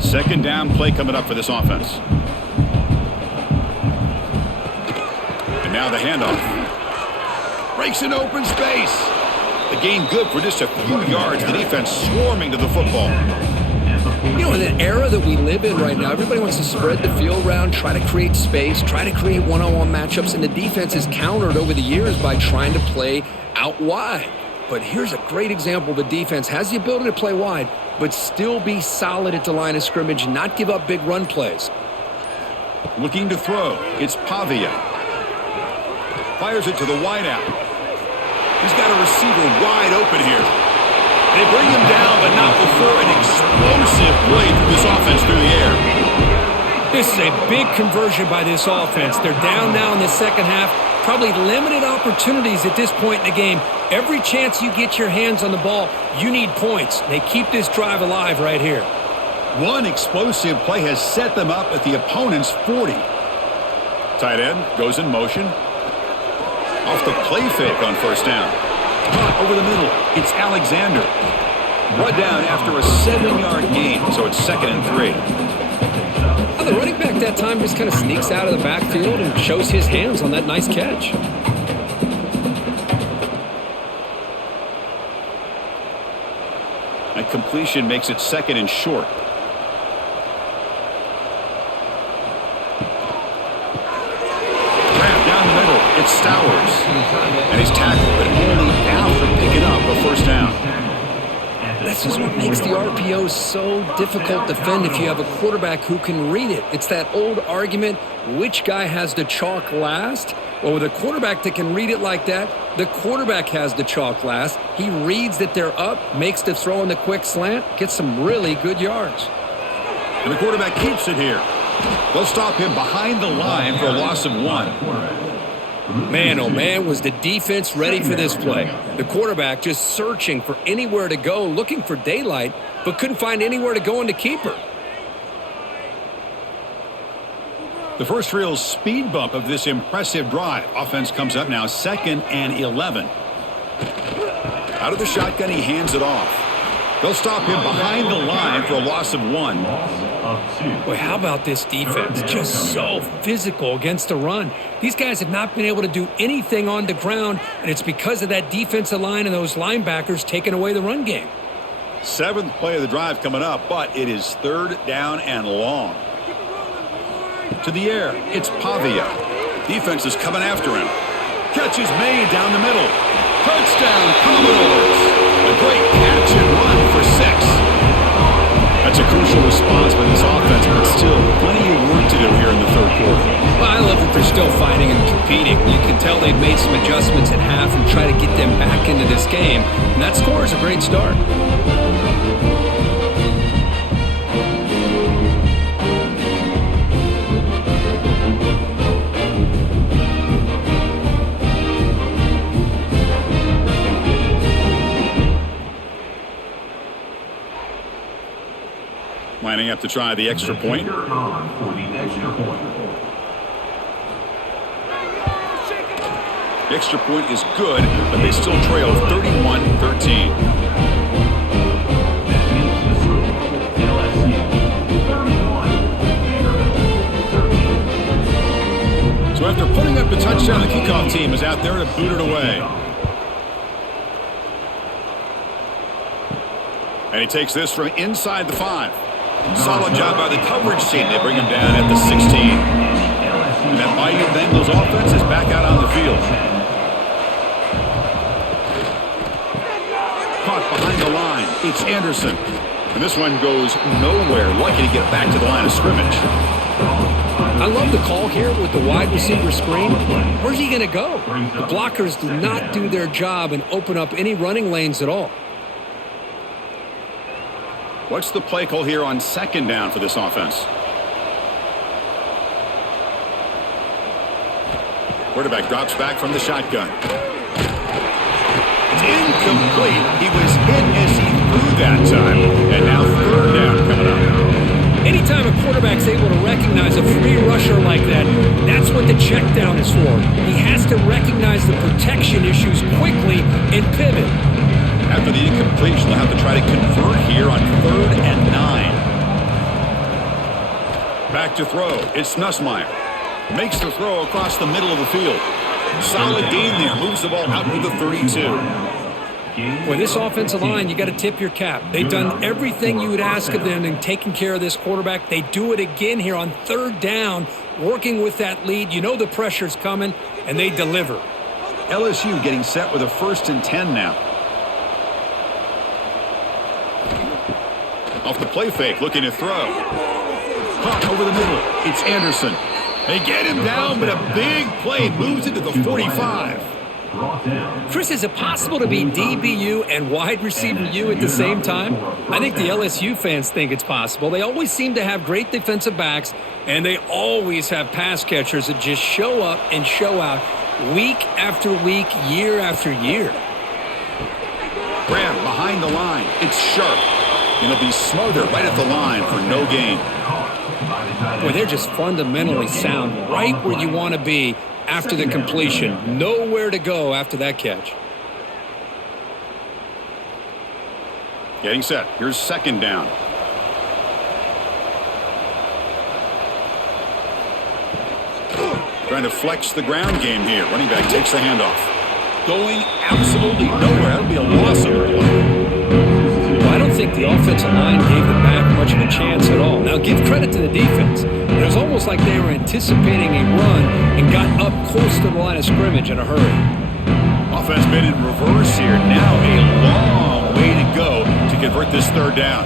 Second down play coming up for this offense. And now the handoff. Breaks in open space. The gain good for just a few yards. The defense swarming to the football. You know, in an era that we live in right now, everybody wants to spread the field around, try to create space, try to create one-on-one matchups, and the defense is countered over the years by trying to play out wide. But here's a great example. The defense has the ability to play wide, but still be solid at the line of scrimmage, not give up big run plays. Looking to throw. It's Pavia. Fires it to the wideout. He's got a receiver wide open here. They bring him down, but not before an explosive play through this offense through the air. This is a big conversion by this offense. They're down now in the second half. Probably limited opportunities at this point in the game. Every chance you get your hands on the ball, you need points. They keep this drive alive right here. One explosive play has set them up at the opponent's 40. Tight end goes in motion. Off the play fake on first down. Caught over the middle. It's Alexander. Brought down after a 7-yard gain, so it's 2nd and 3. Well, the running back that time just kind of sneaks out of the backfield and shows his hands on that nice catch. That completion makes it 2nd and short. Grab down the middle. It's Stowers. And he's tackled, but only out for picking up a first down. This is what makes the RPO so difficult to defend if you have a quarterback who can read it. It's that old argument, which guy has the chalk last? Well, with a quarterback that can read it like that, the quarterback has the chalk last. He reads that they're up, makes the throw in the quick slant, gets some really good yards. And the quarterback keeps it here. They'll stop him behind the line for a loss of 1. Man, oh man, was the defense ready for this play. The quarterback just searching for anywhere to go, looking for daylight, but couldn't find anywhere to go in the keeper. The first real speed bump of this impressive drive. Offense comes up now 2nd and 11. Out of the shotgun, he hands it off. They'll stop him behind the line for a loss of 1. Boy, how about this defense? Just so physical against the run. These guys have not been able to do anything on the ground, and it's because of that defensive line and those linebackers taking away the run game. 7th play of the drive coming up, but it is 3rd down and long. To the air, it's Pavia. Defense is coming after him. Catch is made down the middle. Touchdown, Commodores. A great catch and run for 6. That's a crucial response by this offense, but still plenty of work to do here in the 3rd quarter. Well, I love that they're still fighting and competing. You can tell they've made some adjustments at half and try to get them back into this game. And that score is a great start. Lining up to try the extra point. The extra point is good, but they still trail 31-13. So after putting up the touchdown, the kickoff team is out there to boot it away. And he takes this from inside the 5. Solid job by the coverage team. They bring him down at the 16. And that Bayou Bengals offense is back out on the field. Caught behind the line. It's Anderson. And this one goes nowhere. Lucky to get back to the line of scrimmage. I love the call here with the wide receiver screen. Where's he going to go? The blockers do not do their job and open up any running lanes at all. What's the play call here on second down for this offense? Quarterback drops back from the shotgun. It's incomplete. He was hit as he threw that time. And now third down coming up. Anytime a quarterback's able to recognize a free rusher like that, that's what the check down is for. He has to recognize the protection issues quickly and pivot. After the incompletion, they'll have to try to convert here on 3rd and 9. Back to throw. It's Nussmeier. Makes the throw across the middle of the field. Solid gain there. Moves the ball out to the 32. With this offensive line, you got to tip your cap. They've done everything you would ask of them in taking care of this quarterback. They do it again here on 3rd down, working with that lead. You know the pressure's coming, and they deliver. LSU getting set with a 1st and 10 now. Off the play fake, looking to throw. Caught over the middle. It's Anderson. They get him down, but a big play moves it to the 45. Chris, is it possible to be DBU and wide receiver U at the same time? I think the LSU fans think it's possible. They always seem to have great defensive backs, and they always have pass catchers that just show up and show out week after week, year after year. Grab behind the line. It's sharp. And it'll be smothered right at the line for no gain. Boy, they're just fundamentally sound, right where you want to be after the completion. Nowhere to go after that catch. Getting set. Here's 2nd down. Trying to flex the ground game here. Running back takes the handoff. Going absolutely nowhere. That'll be a loss of a play. I don't think the offensive line gave the back much of a chance at all. Now, give credit to the defense. It was almost like they were anticipating a run and got up close to the line of scrimmage in a hurry. Offense been in reverse here. Now a long way to go to convert this 3rd down.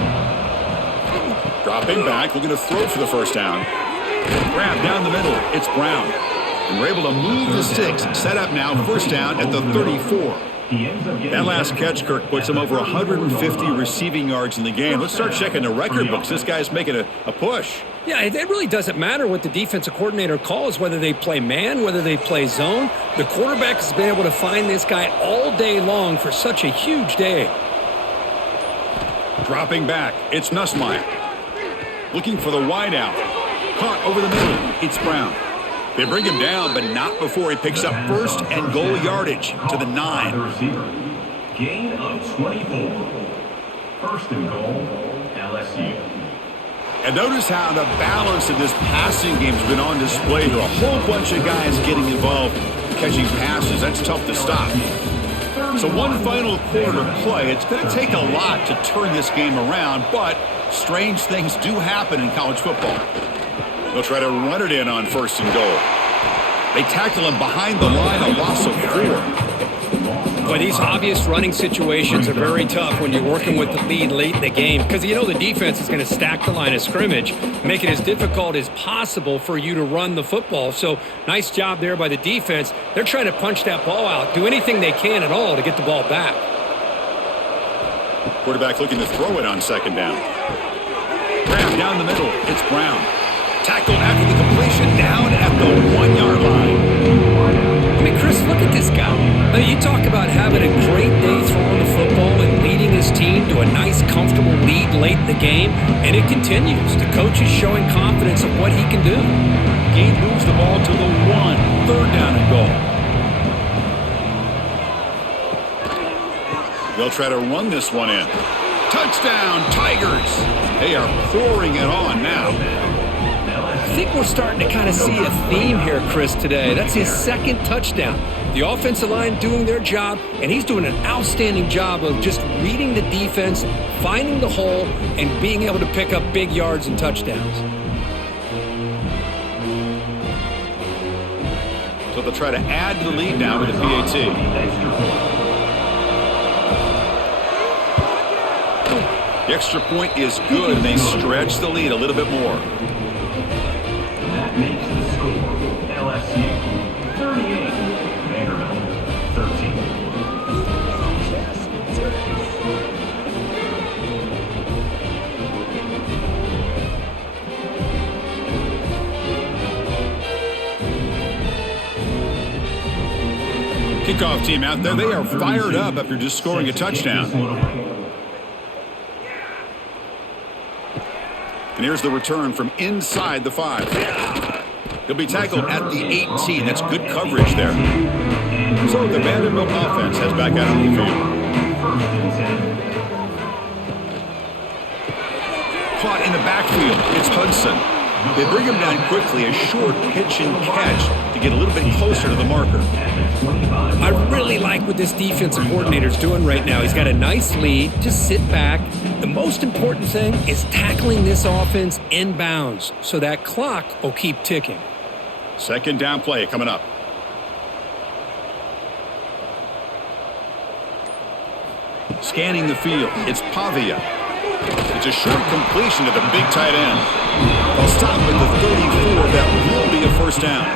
Dropping back, looking to throw for the 1st down. Grab down the middle. It's Brown. And we're able to move the sticks. Set up now, 1st down at the 34. That last catch, Kirk, puts him over 150 receiving yards in the game. Let's start checking the record books. This guy's making a push. Yeah, it really doesn't matter what the defensive coordinator calls, whether they play man, whether they play zone. The quarterback has been able to find this guy all day long for such a huge day. Dropping back, it's Nussmeier. Looking for the wide out. Caught over the middle. It's Brown. They bring him down, but not before he picks up 1st and goal yardage to the 9. Gain of 24. 1st and goal, LSU. And notice how the balance of this passing game has been on display here. A whole bunch of guys getting involved catching passes. That's tough to stop. So one final quarter to play. It's going to take a lot to turn this game around, but strange things do happen in college football. They'll try to run it in on 1st and goal. They tackle him behind the line, a loss of 4. Boy, these obvious running situations are very tough when you're working with the lead late in the game because you know the defense is going to stack the line of scrimmage, make it as difficult as possible for you to run the football. So nice job there by the defense. They're trying to punch that ball out, do anything they can at all to get the ball back. Quarterback looking to throw it on 2nd down. Grab down the middle. It's Brown. Tackled after the completion, down at the 1-yard line. I mean, Chris, look at this guy. I mean, you talk about having a great day throwing the football and leading his team to a nice, comfortable lead late in the game, and it continues. The coach is showing confidence of what he can do. Gain moves the ball to the 1, 3rd down and goal. They'll try to run this one in. Touchdown, Tigers! They are pouring it on now. I think we're starting to kind of see a theme here, Chris, today. That's his 2nd touchdown. The offensive line doing their job, and he's doing an outstanding job of just reading the defense, finding the hole, and being able to pick up big yards and touchdowns. So they'll try to add to the lead now with the PAT. The extra point is good, and they stretch the lead a little bit more. That makes the score LSU 38, Vanderbilt 13. Kickoff team out there, they are fired up after just scoring a touchdown. And here's the return from inside the 5. He'll be tackled at the 18. That's good coverage there. So the Vanderbilt offense heads back out on the field. Caught in the backfield. It's Hudson. They bring him down quickly, a short pitch and catch to get a little bit closer to the marker. I really like what this defensive coordinator is doing right now. He's got a nice lead. Just sit back. The most important thing is tackling this offense inbounds so that clock will keep ticking. Second down play coming up. Scanning the field, it's Pavia. It's a short completion to the big tight end. They'll stop at the 34. That will be a first down.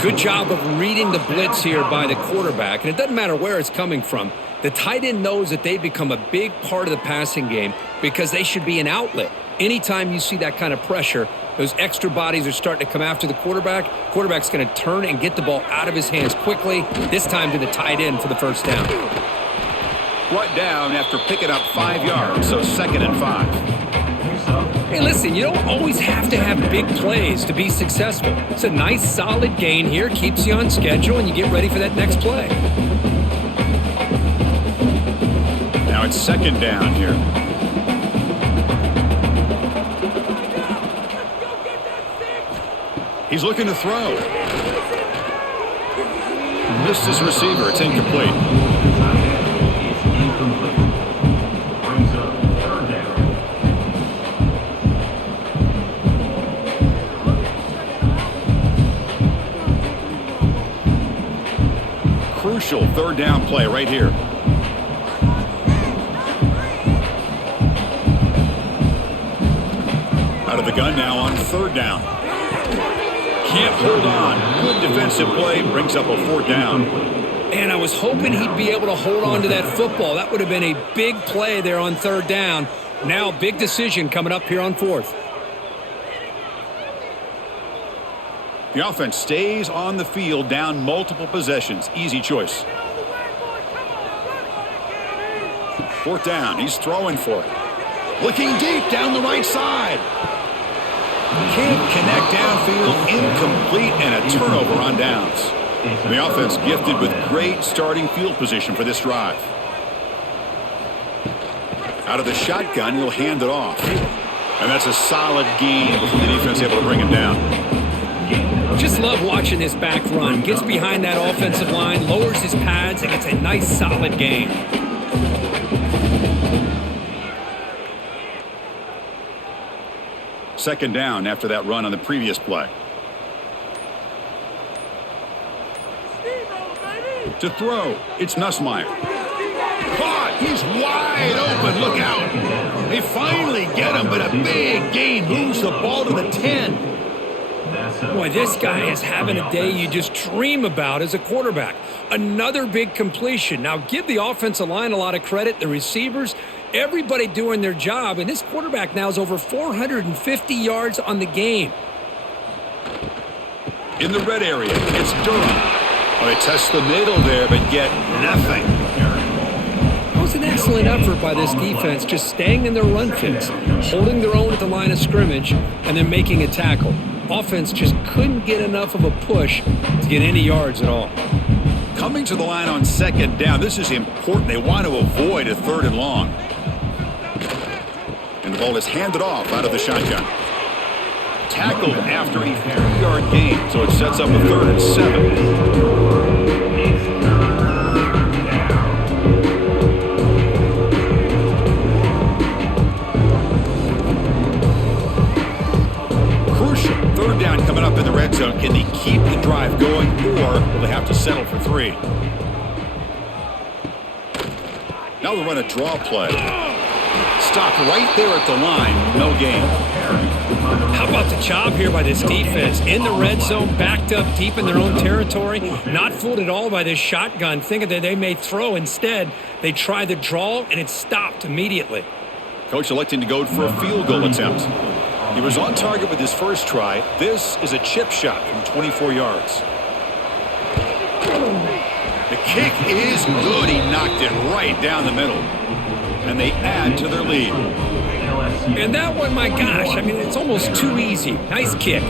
Good job of reading the blitz here by the quarterback. And it doesn't matter where it's coming from. The tight end knows that they've become a big part of the passing game because they should be an outlet. Anytime you see that kind of pressure, those extra bodies are starting to come after the quarterback. Quarterback's going to turn and get the ball out of his hands quickly, this time to the tight end for the first down. Brought down after picking up 5 yards, so 2nd and 5. Hey, listen, you don't always have to have big plays to be successful. It's a nice, solid gain here, keeps you on schedule, and you get ready for that next play. Now it's 2nd down here. He's looking to throw. Missed his receiver. It's incomplete. Crucial 3rd down play right here. Out of the gun now on 3rd down. Can't hold on. Good defensive play. Brings up a 4th down. And I was hoping he'd be able to hold on to that football. That would have been a big play there on 3rd down. Now big decision coming up here on 4th. The offense stays on the field, down multiple possessions. Easy choice. 4th down. He's throwing for it. Looking deep down the right side. Can't connect downfield. Incomplete and a turnover on downs. The offense gifted with great starting field position for this drive. Out of the shotgun, he'll hand it off. And that's a solid gain before the defense able to bring him down. Just love watching this back run. Gets behind that offensive line, lowers his pads, and gets a nice solid gain. Second down after that run on the previous play. To throw, it's Nussmeier. Caught! He's wide open. Look out! They finally get him, but a big gain moves the ball to the 10. Boy, this guy is having a day you just dream about as a quarterback. Another big completion. Now, give the offensive line a lot of credit, the receivers, everybody doing their job, and this quarterback now is over 450 yards on the game. In the red area, it's Durham. Oh, they test the middle there, but get nothing. That was an excellent effort by this defense, just staying in their run fits, holding their own at the line of scrimmage, and then making a tackle. Offense just couldn't get enough of a push to get any yards at all. Coming to the line on 2nd down, this is important. They want to avoid a 3rd and long. And the ball is handed off out of the shotgun. Tackled after a 3-yard gain, so it sets up a 3rd and 7. Crucial 3rd down coming up in the red zone. Can they keep the drive going, or will they have to settle for 3? Now they'll run a draw play. Stopped right there at the line. No gain. How about the job here by this defense? In the red zone, backed up deep in their own territory, not fooled at all by this shotgun, thinking that they may throw. Instead, they try the draw, and it stopped immediately. Coach electing to go for a field goal attempt. He was on target with his first try. This is a chip shot from 24 yards. The kick is good. He knocked it right down the middle. And they add to their lead. And that one, my gosh, I mean, it's almost too easy. Nice kick.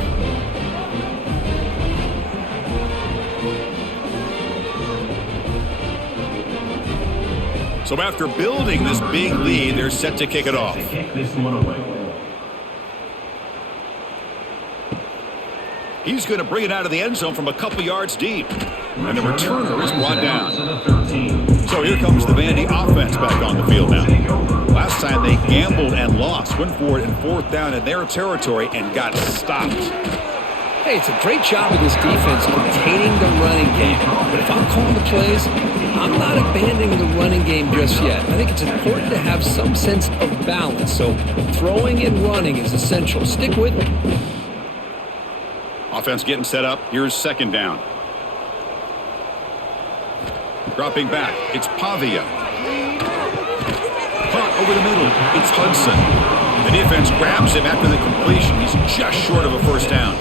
So after building this big lead, they're set to kick it off. He's going to bring it out of the end zone from a couple yards deep. And the returner is brought down. So here comes the Vandy offense back on the field now. Last time they gambled and lost. Went for it in 4th down in their territory and got stopped. Hey, it's a great job of this defense containing the running game. But if I'm calling the plays, I'm not abandoning the running game just yet. I think it's important to have some sense of balance. So throwing and running is essential. Stick with me. Offense getting set up. Here's 2nd down. Dropping back. It's Pavia. Caught over the middle. It's Hudson. The defense grabs him after the completion. He's just short of a 1st down.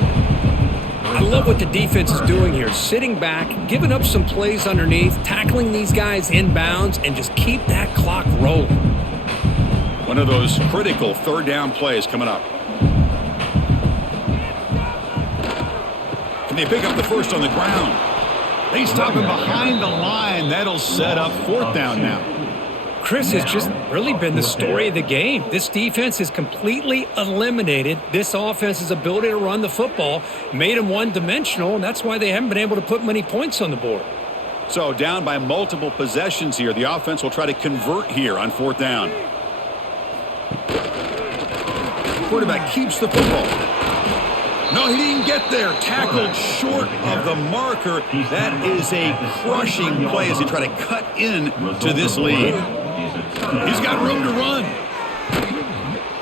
I love what the defense is doing here. Sitting back, giving up some plays underneath, tackling these guys in bounds, and just keep that clock rolling. One of those critical 3rd down plays coming up. Can they pick up the first on the ground? They stop him behind the line. That'll set up 4th down now. Chris, has just really been the story of the game. This defense has completely eliminated this offense's ability to run the football, made them one-dimensional, and that's why they haven't been able to put many points on the board. So down by multiple possessions here. The offense will try to convert here on 4th down. Quarterback keeps the football. No, he didn't get there. Tackled short of the marker. That is a crushing play as he try to cut in to this lead. He's got room to run.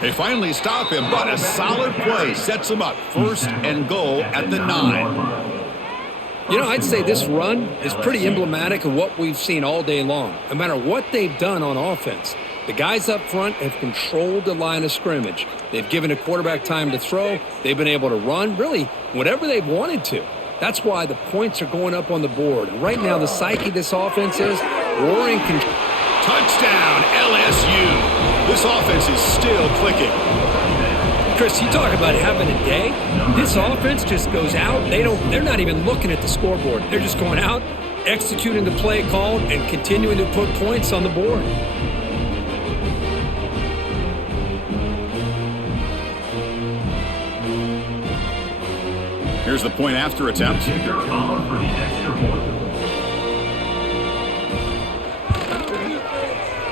They finally stop him, but a solid play sets him up. 1st and goal at the 9. You know, I'd say this run is pretty emblematic of what we've seen all day long. No matter what they've done on offense, the guys up front have controlled the line of scrimmage. They've given a quarterback time to throw. They've been able to run, really, whatever they've wanted to. That's why the points are going up on the board. And right now, the psyche of this offense is roaring control. Touchdown, LSU. This offense is still clicking. Chris, you talk about having a day. This offense just goes out. They're not even looking at the scoreboard. They're just going out, executing the play called, and continuing to put points on the board. Here's the point after attempt.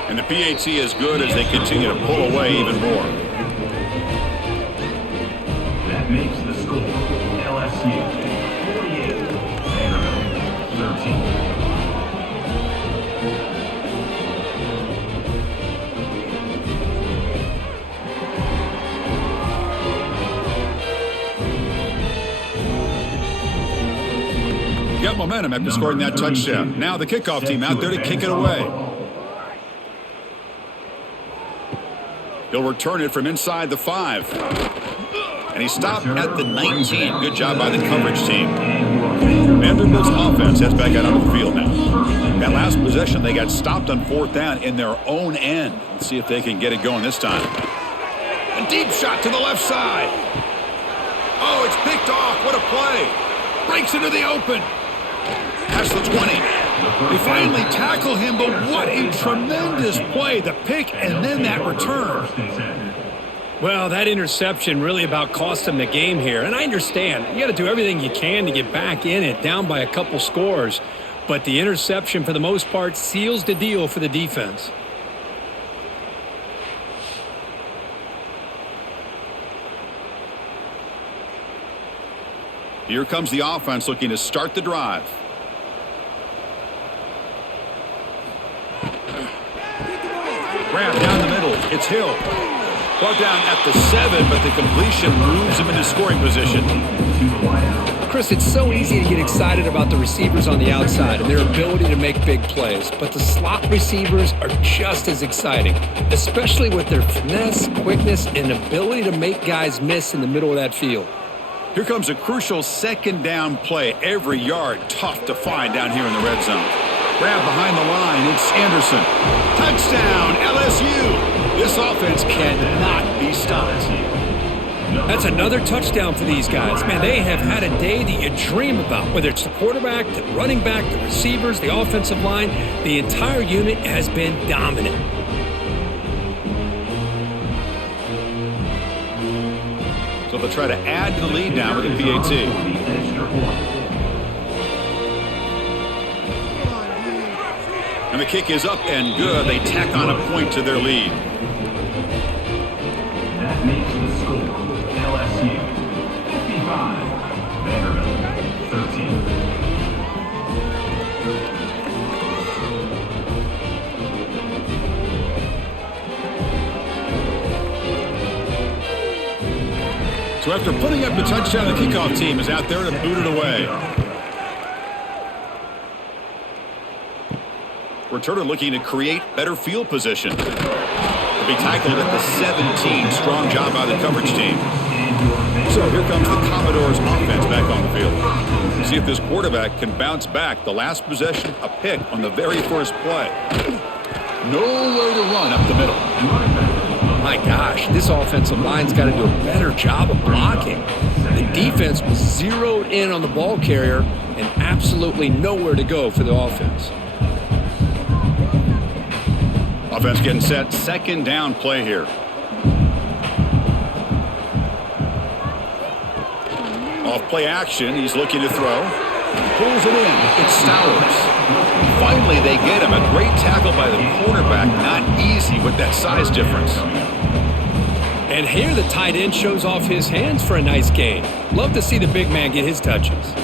And the PAT is good as they continue to pull away even more. That makes the score LSU 48, Vanderbilt 13. Got momentum after scoring that touchdown. Now the kickoff team out there to kick it away. He'll return it from inside the 5. And he stopped at the 19. Good job by the coverage team. Vanderbilt's offense heads back out onto the field now. That last possession, they got stopped on 4th down in their own end. Let's see if they can get it going this time. A deep shot to the left side. Oh, it's picked off. What a play. Breaks into the open. Past the 20. They finally tackle him, but what a tremendous play. The pick and then that return. Well, that interception really about cost them the game here. And I understand. You got to do everything you can to get back in it, down by a couple scores. But the interception, for the most part, seals the deal for the defense. Here comes the offense looking to start the drive. Grab down the middle. It's Hill. Brought down at the 7, but the completion moves him into scoring position. Chris, it's so easy to get excited about the receivers on the outside and their ability to make big plays, but the slot receivers are just as exciting, especially with their finesse, quickness, and ability to make guys miss in the middle of that field. Here comes a crucial second down play. Every yard tough to find down here in the red zone. Grab behind the line. It's Anderson. Touchdown, LSU. This offense cannot be stopped. That's another touchdown for these guys. Man, they have had a day that you dream about, whether it's the quarterback, the running back, the receivers, the offensive line. The entire unit has been dominant. So they'll try to add to the lead now with a PAT. And the kick is up and good. They tack on a point to their lead. That makes the score LSU 55, Vanderbilt 13. So after putting up the touchdown, the kickoff team is out there to boot it away. Returner looking to create better field position. To be tackled at the 17. Strong job by the coverage team. So here comes the Commodores offense back on the field. See if this quarterback can bounce back. The last possession, a pick on the very first play. Nowhere to run up the middle. My gosh, this offensive line's got to do a better job of blocking. The defense was zeroed in on the ball carrier and absolutely nowhere to go for the offense. Offense getting set. Second down play here. Off play action. He's looking to throw. Pulls it in. It's Stowers. Finally, they get him. A great tackle by the quarterback. Not easy with that size difference. And here the tight end shows off his hands for a nice gain. Love to see the big man get his touches.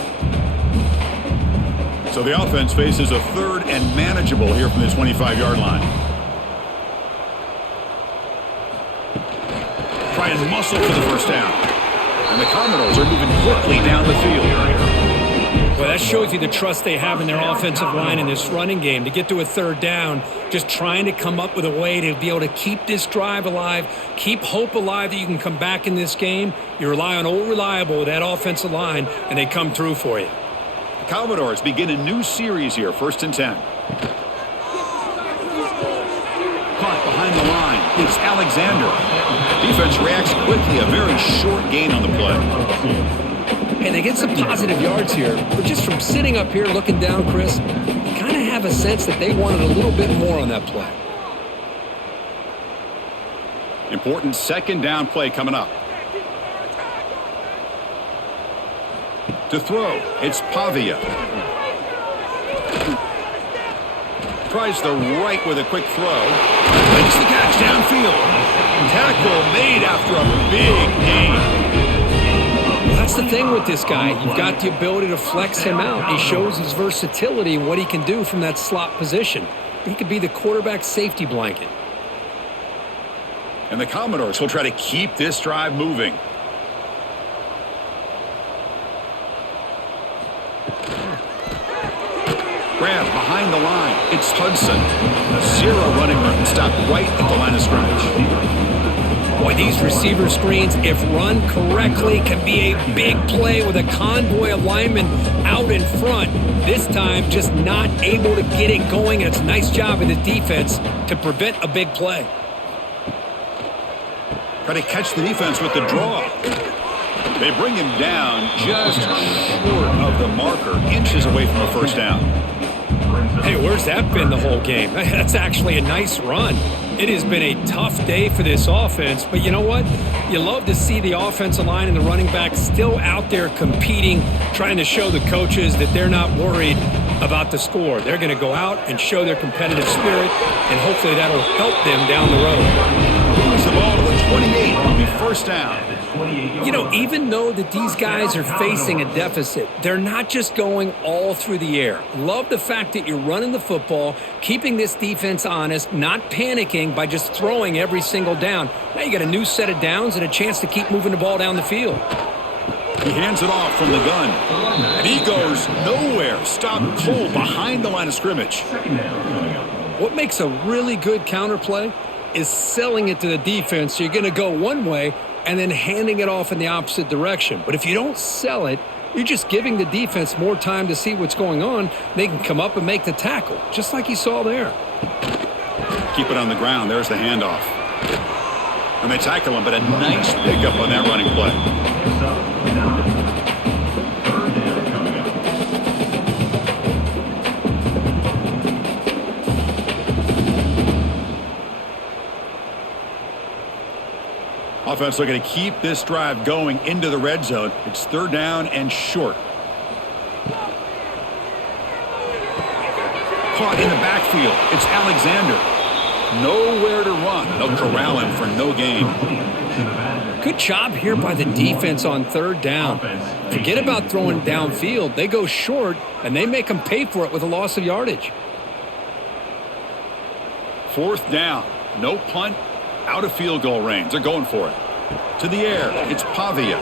So the offense faces a third and manageable here from the 25-yard line. Try and muscle for the first down. And the Commodores are moving quickly down the field. Well, that shows you the trust they have in their offensive line in this running game to get to a third down, just trying to come up with a way to be able to keep this drive alive, keep hope alive that you can come back in this game. You rely on old reliable with that offensive line, and they come through for you. The Commodores begin a new series here, 1st and 10. Caught behind the line. It's Alexander. Defense reacts quickly. A very short gain on the play. And they get some positive yards here, but just from sitting up here looking down, Chris, you kind of have a sense that they wanted a little bit more on that play. Important second down play coming up. To throw, it's Pavia. Tries the right with a quick throw. Makes the catch downfield. Tackle made after a big gain. That's the thing with this guy. You've got the ability to flex him out. He shows his versatility and what he can do from that slot position. He could be the quarterback safety blanket. And the Commodores will try to keep this drive moving. Grab behind the line. It's Hudson. Zero running room. Stopped right at the line of scrimmage. Boy, these receiver screens, if run correctly, can be a big play with a convoy of linemen out in front. This time, just not able to get it going. And it's a nice job of the defense to prevent a big play. Try to catch the defense with the draw. They bring him down just short of the marker, inches away from a first down. Hey, where's that been the whole game? That's actually a nice run. It has been a tough day for this offense, but you know what? You love to see the offensive line and the running back still out there competing, trying to show the coaches that they're not worried about the score. They're going to go out and show their competitive spirit, and hopefully that'll help them down the road. Who's the ball to the 28. It'll be first down. You know, even though that these guys are facing a deficit, they're not just going all through the air. Love the fact that you're running the football, keeping this defense honest, not panicking by just throwing every single down. Now you got a new set of downs and a chance to keep moving the ball down the field. He hands it off from the gun. And he goes nowhere. Stopped cold behind the line of scrimmage. What makes a really good counterplay is selling it to the defense. So you're going to go one way and then handing it off in the opposite direction. But if you don't sell it, you're just giving the defense more time to see what's going on. They can come up and make the tackle, just like you saw there. Keep it on the ground. There's the handoff. And they tackle him, but a nice pickup on that running play. Offense looking to keep this drive going into the red zone. It's third down and short. Caught in the backfield. It's Alexander. Nowhere to run. They'll corral him for no gain. Good job here by the defense on third down. Forget about throwing downfield. They go short, and they make them pay for it with a loss of yardage. Fourth down. No punt. Out of field goal range. They're going for it. To the air. It's Pavia.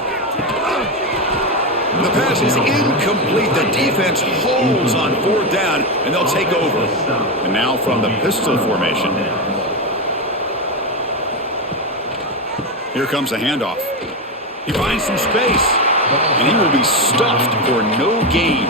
The pass is incomplete. The defense holds on fourth down, and they'll take over. And now from the pistol formation. Here comes the handoff. He finds some space, and he will be stuffed for no gain.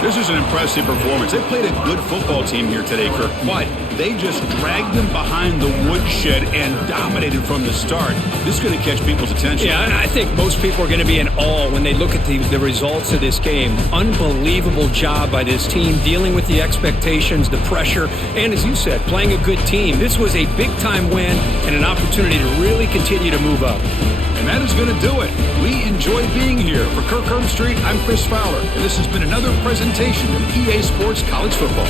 This is an impressive performance. They played a good football team here today, Kirk, but they just dragged them behind the woodshed and dominated from the start. This is going to catch people's attention. Yeah, and I think most people are going to be in awe when they look at the results of this game. Unbelievable job by this team dealing with the expectations, the pressure, and as you said, playing a good team. This was a big-time win and an opportunity to really continue to move up. And that is going to do it. We enjoyed being here. For Kirk Street, I'm Chris Fowler, and this has been another presentation of EA Sports College Football.